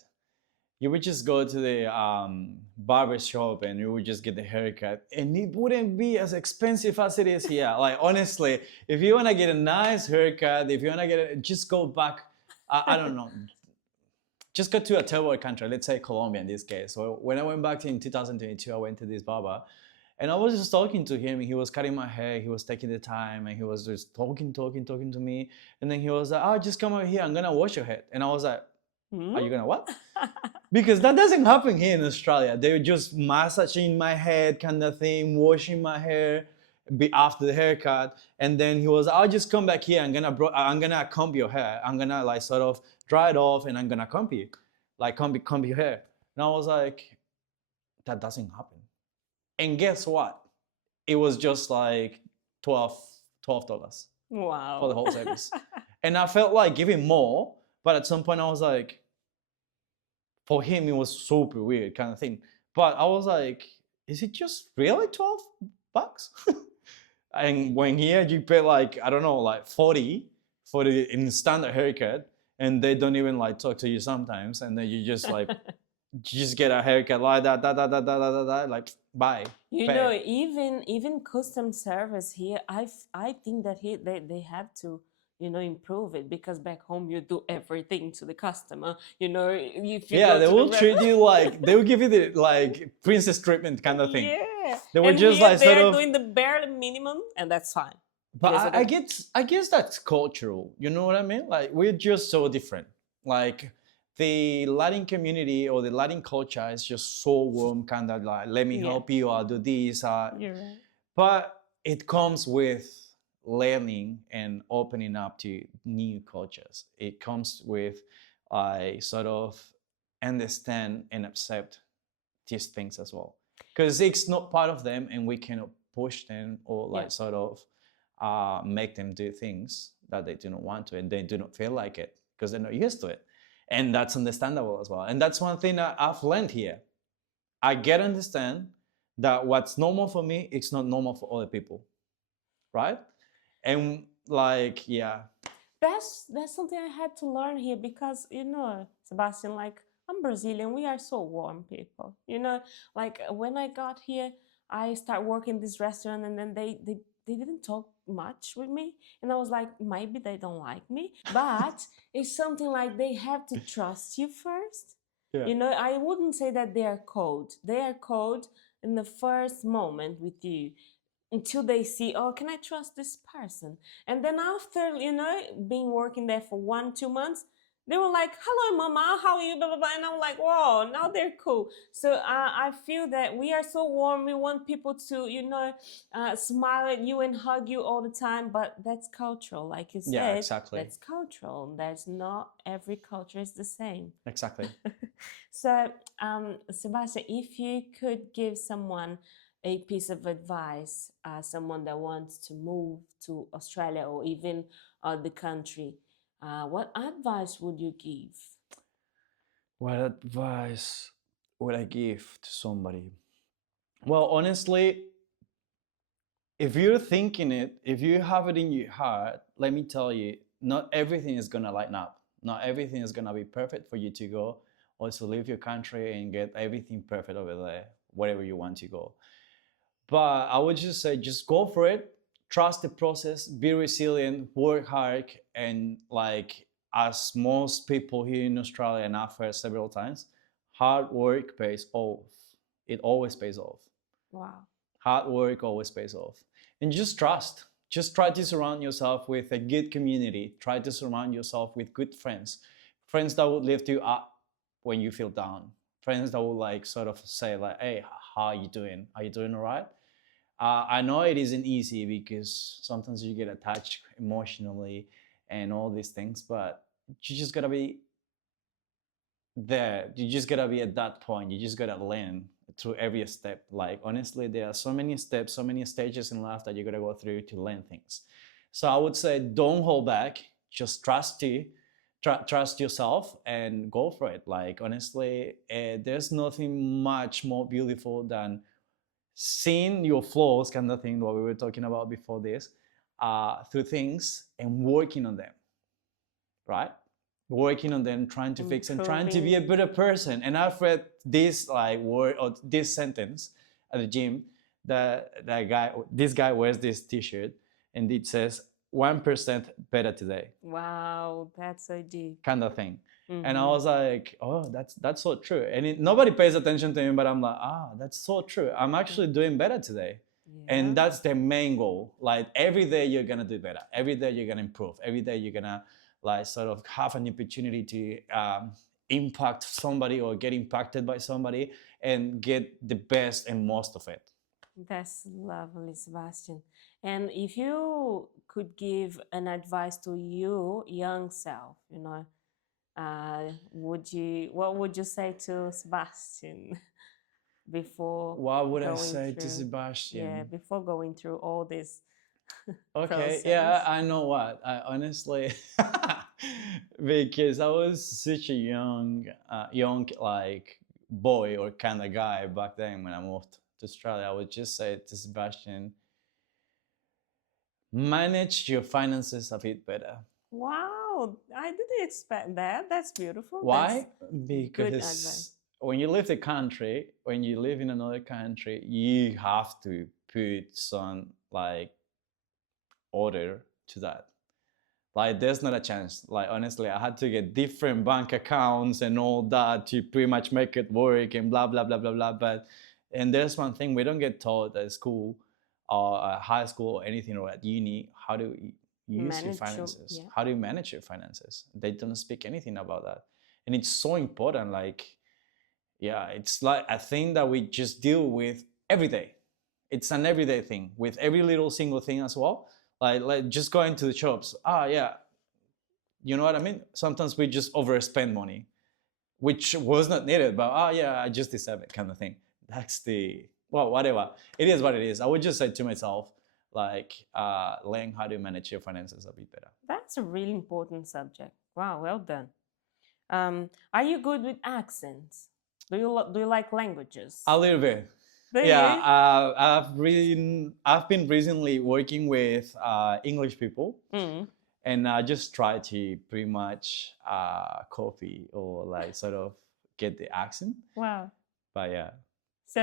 you would just go to the barber shop and you would just get the haircut, and it wouldn't be as expensive as it is here. Like honestly, if you want to get a nice haircut, if you want to get it, just go back. I don't know, just go to a third world country. Let's say Colombia in this case. So when I went back in 2022, I went to this barber, and I was just talking to him. He was cutting my hair. He was taking the time, and he was just talking to me. And then he was like, "Oh, just come over here. I'm gonna wash your head." And I was like, Hmm? "Are you gonna what?" Because that doesn't happen here in Australia. They're just massaging my head kind of thing, washing my hair after the haircut. And then he was, I'll just come back here. I'm gonna comb your hair. I'm gonna like sort of dry it off and I'm gonna comb you, like comb your hair. And I was like, that doesn't happen. And guess what? It was just like 12 $12 for the Wow. whole service. And I felt like giving more, but at some point I was like, for him it was super weird kind of thing. But I was like, is it just really $12? And when here you pay like, I don't know, like 40 for the in standard haircut, and they don't even like talk to you sometimes, and then you just like you just get a haircut like that, like bye, pay. Even custom service here, I think that they have to, improve it, because back home you do everything to the customer. If you Yeah, go they to the will treat restaurant, you like they will give you the like princess treatment kind of thing. yeah, They were and just here like they sort are of. doing the bare minimum, and that's fine. It But is what it is. I guess that's cultural. You know what I mean? Like we're just so different. Like the Latin community or the Latin culture is just so warm, kind of like, let me Yeah, help you, I'll do this. you're right. But it comes with learning and opening up to new cultures. It comes with I sort of understand and accept these things as well. Because it's not part of them and we cannot push them or Yeah. like sort of make them do things that they do not want to and they do not feel like it because they're not used to it. And that's understandable as well. And that's one thing that I've learned here. I get understand that what's normal for me, it's not normal for other people. Right? And like, yeah. That's something I had to learn here, because Sebastian, like, I'm Brazilian, we are so warm people. Like when I got here, I start working this restaurant, and then they didn't talk much with me, and I was like, maybe they don't like me, but it's something like they have to trust you first. Yeah. I wouldn't say that they are cold. They are cold in the first moment with you, until they see, oh, can I trust this person? And then after, being working there for 1 2 months, they were like, "Hello, mama, how are you?" Blah blah blah, and I'm like, "Whoa!" Now they're cool. So I feel that we are so warm. We want people to, smile at you and hug you all the time. But that's cultural, like you Yeah, said. exactly. That's cultural. That's not every culture is the same. Exactly. So, Sebastian, if you could give someone a piece of advice, someone that wants to move to Australia or even the country, what advice would you give? What advice would I give to somebody? Well, honestly, if you're thinking it, if you have it in your heart, let me tell you, not everything is gonna lighten up. Not everything is gonna be perfect for you to go or to leave your country and get everything perfect over there, wherever you want to go. But I would just say, just go for it. Trust the process. Be resilient. Work hard, and like as most people here in Australia and I've heard several times, hard work pays off. It always pays off. Wow. Hard work always pays off. And just trust. Just try to surround yourself with a good community. Try to surround yourself with good friends. Friends that would lift you up when you feel down. Friends that will like sort of say like, hey, how are you doing? Are you doing all right? I know it isn't easy because sometimes you get attached emotionally and all these things, but you just gotta be there. You just gotta be at that point. You just gotta learn through every step. Like honestly, there are so many steps, so many stages in life that you gotta go through to learn things. So I would say, don't hold back. Just trust yourself, and go for it. Like honestly, there's nothing much more beautiful than seeing your flaws, kind of thing, what we were talking about before this, through things and working on them, right? Working on them, trying to fix and trying to be a better person. And I've read this like word or this sentence at the gym. This guy wears this T-shirt, and it says 1% better today. Wow, that's so deep. Kind of thing. Mm-hmm. And I was like, oh, that's so true. And nobody pays attention to me, but I'm like, that's so true. I'm actually doing better today. Yeah. And that's the main goal. Like every day you're gonna do better. Every day you're gonna improve. Every day you're gonna like sort of have an opportunity to impact somebody or get impacted by somebody and get the best and most of it. That's lovely, Sebastian. And if you could give an advice to you young self, what would you say to Sebastian before What would I going say to through, Sebastian? yeah, before going through all this Okay, process? yeah, I know what. I honestly, because I was such a young like boy or kind of guy back then when I moved to Australia, I would just say to Sebastian, manage your finances a bit better. Wow, I didn't expect that. That's beautiful. Why? That's good advice. Because when you leave the country, when you live in another country, you have to put some like order to that. Like there's not a chance. Like honestly, I had to get different bank accounts and all that to pretty much make it work and blah blah blah blah blah. But and there's one thing we don't get taught at school or at high school or anything or at uni. How do you use your finances? How do you manage your finances? They don't speak anything about that. And it's so important. Like, yeah, it's like a thing that we just deal with every day. It's an everyday thing with every little single thing as well. Like just going to the shops. Yeah, you know what I mean? Sometimes we just overspend money, which was not needed, but yeah, I just deserve it kind of thing. That's the, well, whatever. It is what it is. I would just say to myself, like, learn how to manage your finances a bit better. That's a really important subject. Wow, well done. Are you good with accents? Do you like languages? A little bit. Yeah, I've been recently working with English people, and I just try to pretty much copy or like sort of get the accent. Wow. But yeah. So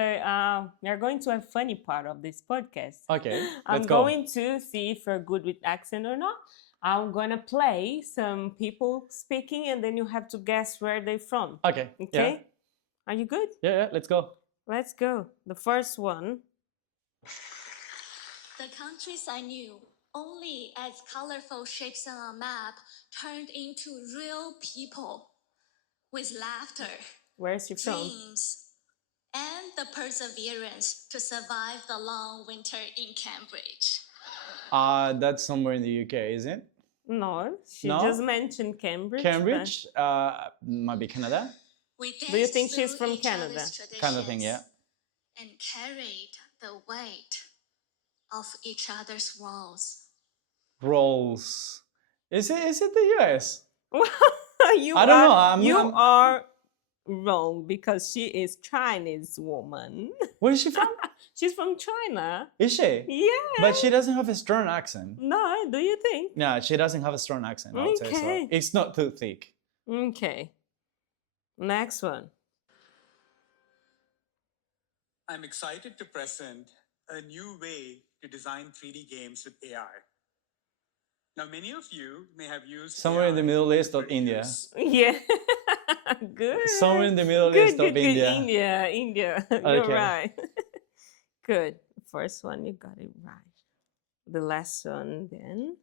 we're going to a funny part of this podcast. Okay, I'm let's go. going to see if you're good with accent or not. I'm gonna play some people speaking, and then you have to guess where they're from. Okay. Okay. Yeah. Are you good? Yeah, let's go. Let's go. The first one. The countries I knew only as colorful shapes on a map turned into real people with laughter, Where is she from? dreams, and the perseverance to survive the long winter in Cambridge. That's somewhere in the UK, isn't it? No, she No? just mentioned Cambridge. Cambridge? Might be Canada? We Do you danced think she's through from each Canada? other's traditions Kind of thing, yeah. and carried the weight of each other's roles. Rolls. Is it the US? you I don't know. are wrong because she is Chinese woman. Where is she from? She's from China. Is she? Yeah. But she doesn't have a strong accent. No, do you think? No, she doesn't have a strong accent, I would say so. Okay. It's not too thick. Okay. Next one. I'm excited to present a new way to design 3D games with AI. Now, many of you may have used Somewhere in the AI Middle East for or India. years. Yeah. Good. Somewhere in the Middle good, East good, of good. India. India. You're Okay. right. Good. First one, you got it right. The last one, then.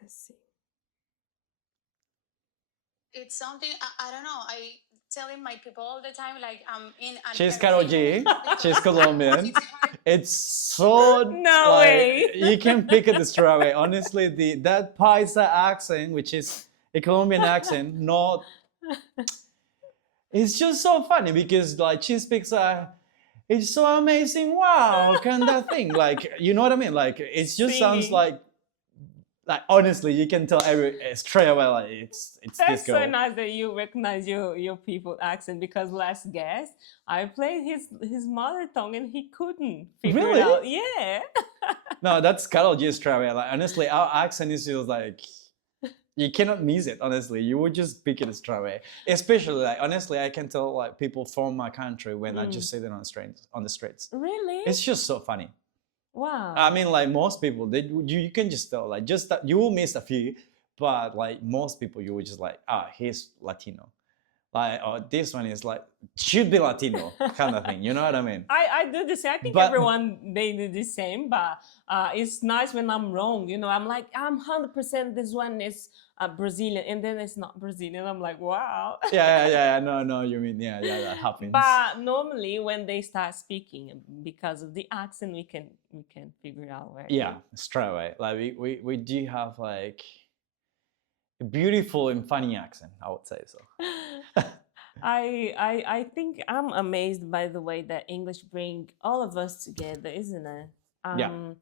Let's see. It's something I don't know. I telling my people all the time, like I'm in. She's Karol G. She's Colombian. It's hard. It's so No like way. you can pick it straight away. Honestly, that Paisa accent, which is a Colombian accent, not. It's just so funny because like she speaks it's so amazing, wow, kind of thing. Like you know what I mean? Like it just sounds Singing. like honestly, you can tell straight away like it's That's this girl. so nice that you recognize your people accent because last guest I played his mother tongue and he couldn't figure Really? it out. Yeah. No, that's Karol G straight away. Like honestly, our accent is just like you cannot miss it. Honestly, you would just pick it straight away. Especially like honestly, I can tell like people from my country when I just see them on the streets. Really? It's just so funny. Wow. I mean, like most people, you can just tell, like just that you will miss a few, but like most people, you will just like, he's Latino, like, oh, this one is like should be Latino kind of thing. You know what I mean? I do the same. I think But- everyone they do the same, but it's nice when I'm wrong. You know, I'm like I'm 100% this one is Brazilian, and then it's not Brazilian. I'm like wow. Yeah. No, you mean yeah, that happens. But normally when they start speaking, because of the accent, we can figure out where. Yeah, straight away. Like we do have like a beautiful and funny accent, I would say so. I think I'm amazed by the way that English bring all of us together, isn't it? Yeah.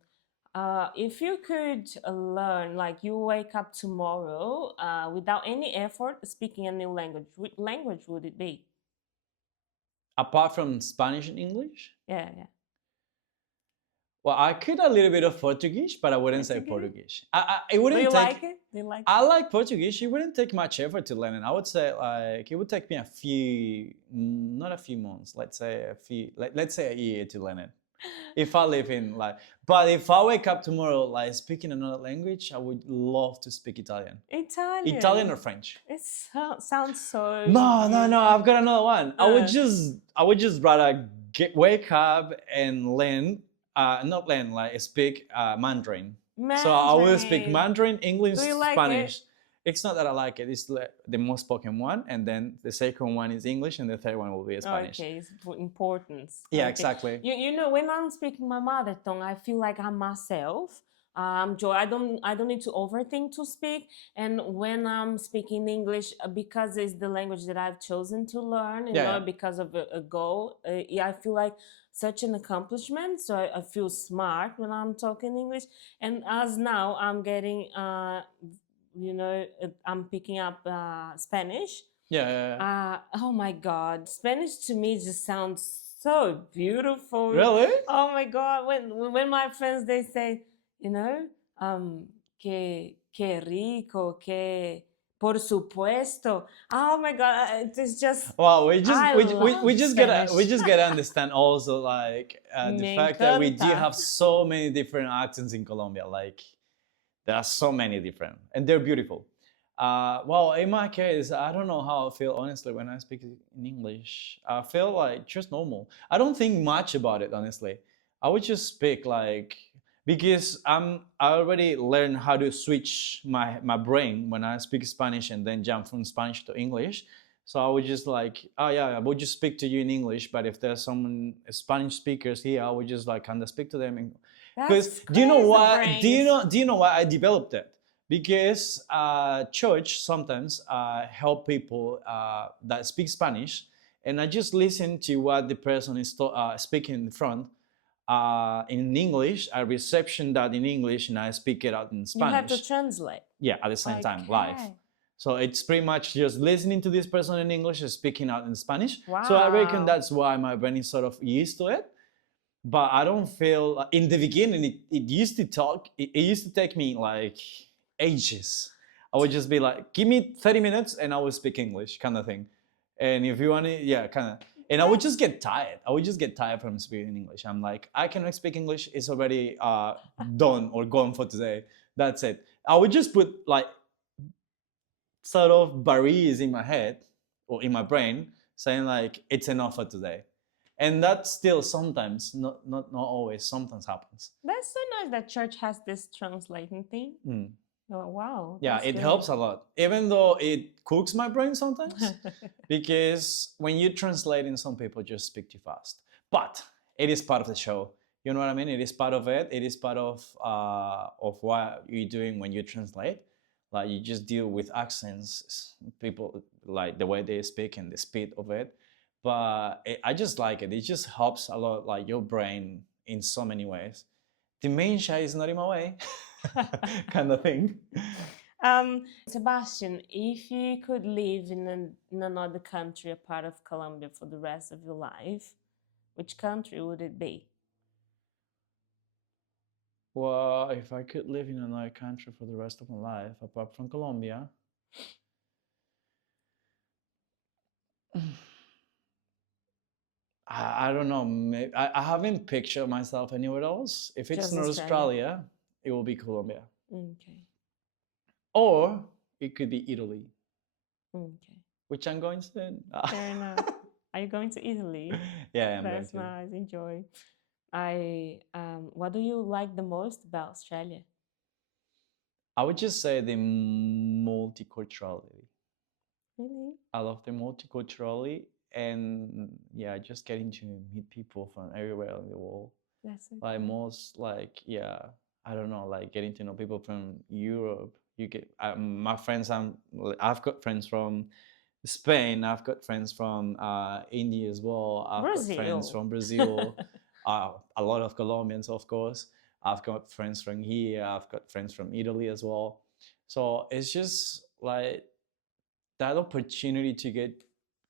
If you could learn, like you wake up tomorrow without any effort speaking a new language, what language would it be? Apart from Spanish and English, Yeah. well, I could a little bit of Portuguese, but I wouldn't say Portuguese? Portuguese. It Do wouldn't you take. like it? Do you like I like Portuguese. It wouldn't take much effort to learn it. I would say like it would take me a few, not a few months. Let's say let's say a year to learn it. If I live in like, but if I wake up tomorrow like speaking another language, I would love to speak Italian. Italian? Italian or French? It sounds so. No. I've got another one. I would Uh. just rather wake up and learn, not learn like speak Mandarin. So I will speak Mandarin, English, Do you like Spanish. it? It's not that I like it. It's the most spoken one, and then the second one is English, and the third one will be Spanish. Okay, it's for importance. Yeah, Okay. exactly. You know, when I'm speaking my mother tongue, I feel like I'm myself. Joy. I don't need to overthink to speak. And when I'm speaking English, because it's the language that I've chosen to learn, you know, Yeah. because of a goal, I feel like such an accomplishment. So I feel smart when I'm talking English. And as now I'm getting, you know, I'm picking up Spanish. Yeah. Oh my God, Spanish to me just sounds so beautiful. Really? Oh my God, when my friends they say, you know, que rico, que por supuesto. Oh my God, it's just. Wow, I we love just Spanish. gotta understand also like the Me fact that we do encanta. have so many different accents in Colombia. Like there are so many different, and they're beautiful. Well, in my case, I don't know how I feel honestly when I speak in English. I feel like just normal. I don't think much about it honestly. I would just speak like because I already learned how to switch my brain when I speak Spanish and then jump from Spanish to English. So I would just like, oh yeah, I would just speak to you in English. But if there's someone Spanish speakers here, I would just like kind of speak to them. Because That's crazy, brains. do you know why I developed that? Because church sometimes help people that speak Spanish, and I just listen to what the person is speaking in front in English. I reception that in English, and I speak it out in You have to Spanish. translate. Yeah, at the same time, live. Okay. So it's pretty much just listening to this person in English and speaking out in Spanish. So I reckon Wow. that's why my brain is sort of used to it. But I don't feel in the beginning it used to talk. It used to take me like ages. I would just be like, give me 30 minutes and I will speak English kind of thing. And if you want it, yeah, kind of. And I would just get tired. I would just get tired from speaking English. I'm like, I cannot speak English. It's already done or gone for today. That's it. I would just put like sort of barriers in my head or in my brain saying like, it's enough for today. And that still sometimes, not always, sometimes happens. That's so nice that church has this translating thing. Mm. Oh, wow. Yeah, that's it good. helps a lot, even though it cooks my brain sometimes. Because when you translate in, some people just speak too fast. But it is part of the show. You know what I mean? It is part of it. It is part of what you're doing when you translate. Like you just deal with accents, people like the way they speak and the speed of it. But I just like it. It just helps a lot, like your brain in so many ways. Dementia is not in my way, kind of thing. Sebastian, if you could live in another country, a part of Colombia, for the rest of your life, which country would it be? Well, if I could live in another country for the rest of my life, apart from Colombia, I don't know. Maybe, I haven't pictured myself anywhere else. If it's Just not Australia. Australia, it will be Colombia. Okay. Or it could be Italy, Okay. which I'm going soon. Fair enough. Are you going to Italy? Yeah, I'm That's going to. nice. Enjoy. What do you like the most about Australia? I would just say the multiculturality. Really? I love the multiculturality, and yeah, just getting to meet people from everywhere in the world. That's so Like cool. most, like yeah, I don't know, like getting to know people from Europe. You get my friends. I've got friends from Spain. I've got friends from India as well. I've got friends Brazil. from Brazil. A lot of Colombians, of course. I've got friends from here. I've got friends from Italy as well. So it's just like that opportunity to get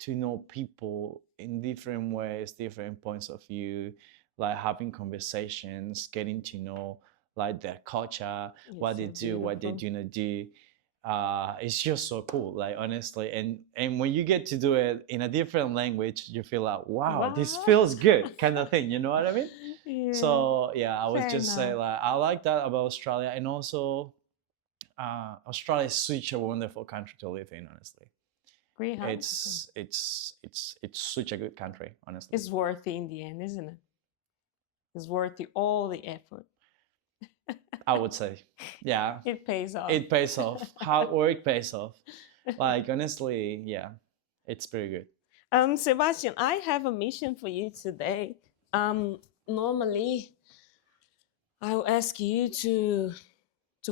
to know people in different ways, different points of view, like having conversations, getting to know like their culture, what It's they so do, what they beautiful. do not do. It's just so cool, like honestly. And when you get to do it in a different language, you feel like, wow, this Wow. feels good, kind of thing. You know what I mean? Yeah. So yeah, I would Fair just say enough. like I like that about Australia, and also Australia is such a wonderful country to live in. Honestly, 300%. it's such a good country. Honestly, It's worth it in the end, isn't it? It's worth it, all the effort. I would say, yeah, It pays off. it pays off. Hard work pays off. Like honestly, yeah, it's pretty good. Sebastian, I have a mission for you today. Normally, I'll ask you to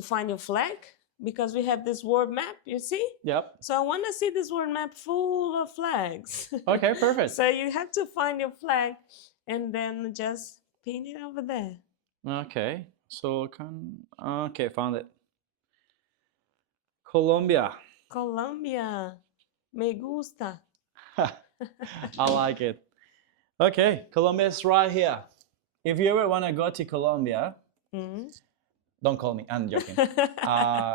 find your flag because we have this world map, you see? Yep. So I want to see this world map full of flags. Okay, perfect. So you have to find your flag and then just pin it over there. Okay, so okay, found it. Colombia. Colombia. Me gusta. I like it. Okay, Colombia is right here. If you ever want to go to Colombia, Mhm. don't call me. I'm joking.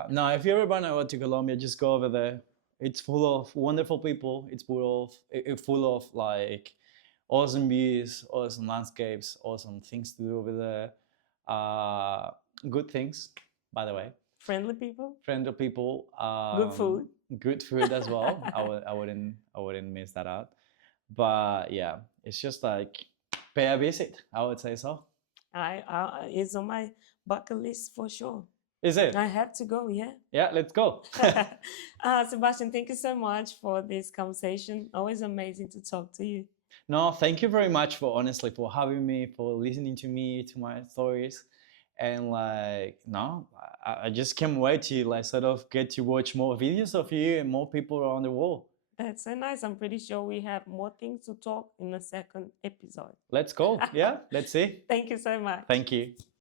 No, if you ever want to go to Colombia, just go over there. It's full of wonderful people. It's full of like awesome views, awesome landscapes, awesome things to do over there. Good things, by the way. Friendly people. friendly people. Good food. Good food as well. I wouldn't miss that out. But yeah, it's just like pay a visit. I would say so. It's on my bucket list for sure. Is it? I have to go. Yeah. Yeah, let's go. Sebastian, thank you so much for this conversation. Always amazing to talk to you. No, thank you very much for honestly for having me, for listening to me, to my stories. And like no, I just can't wait to like sort of get to watch more videos of you and more people around the world. That's so nice. I'm pretty sure we have more things to talk in the second episode. Let's go. Yeah, let's see. Thank you so much. Thank you.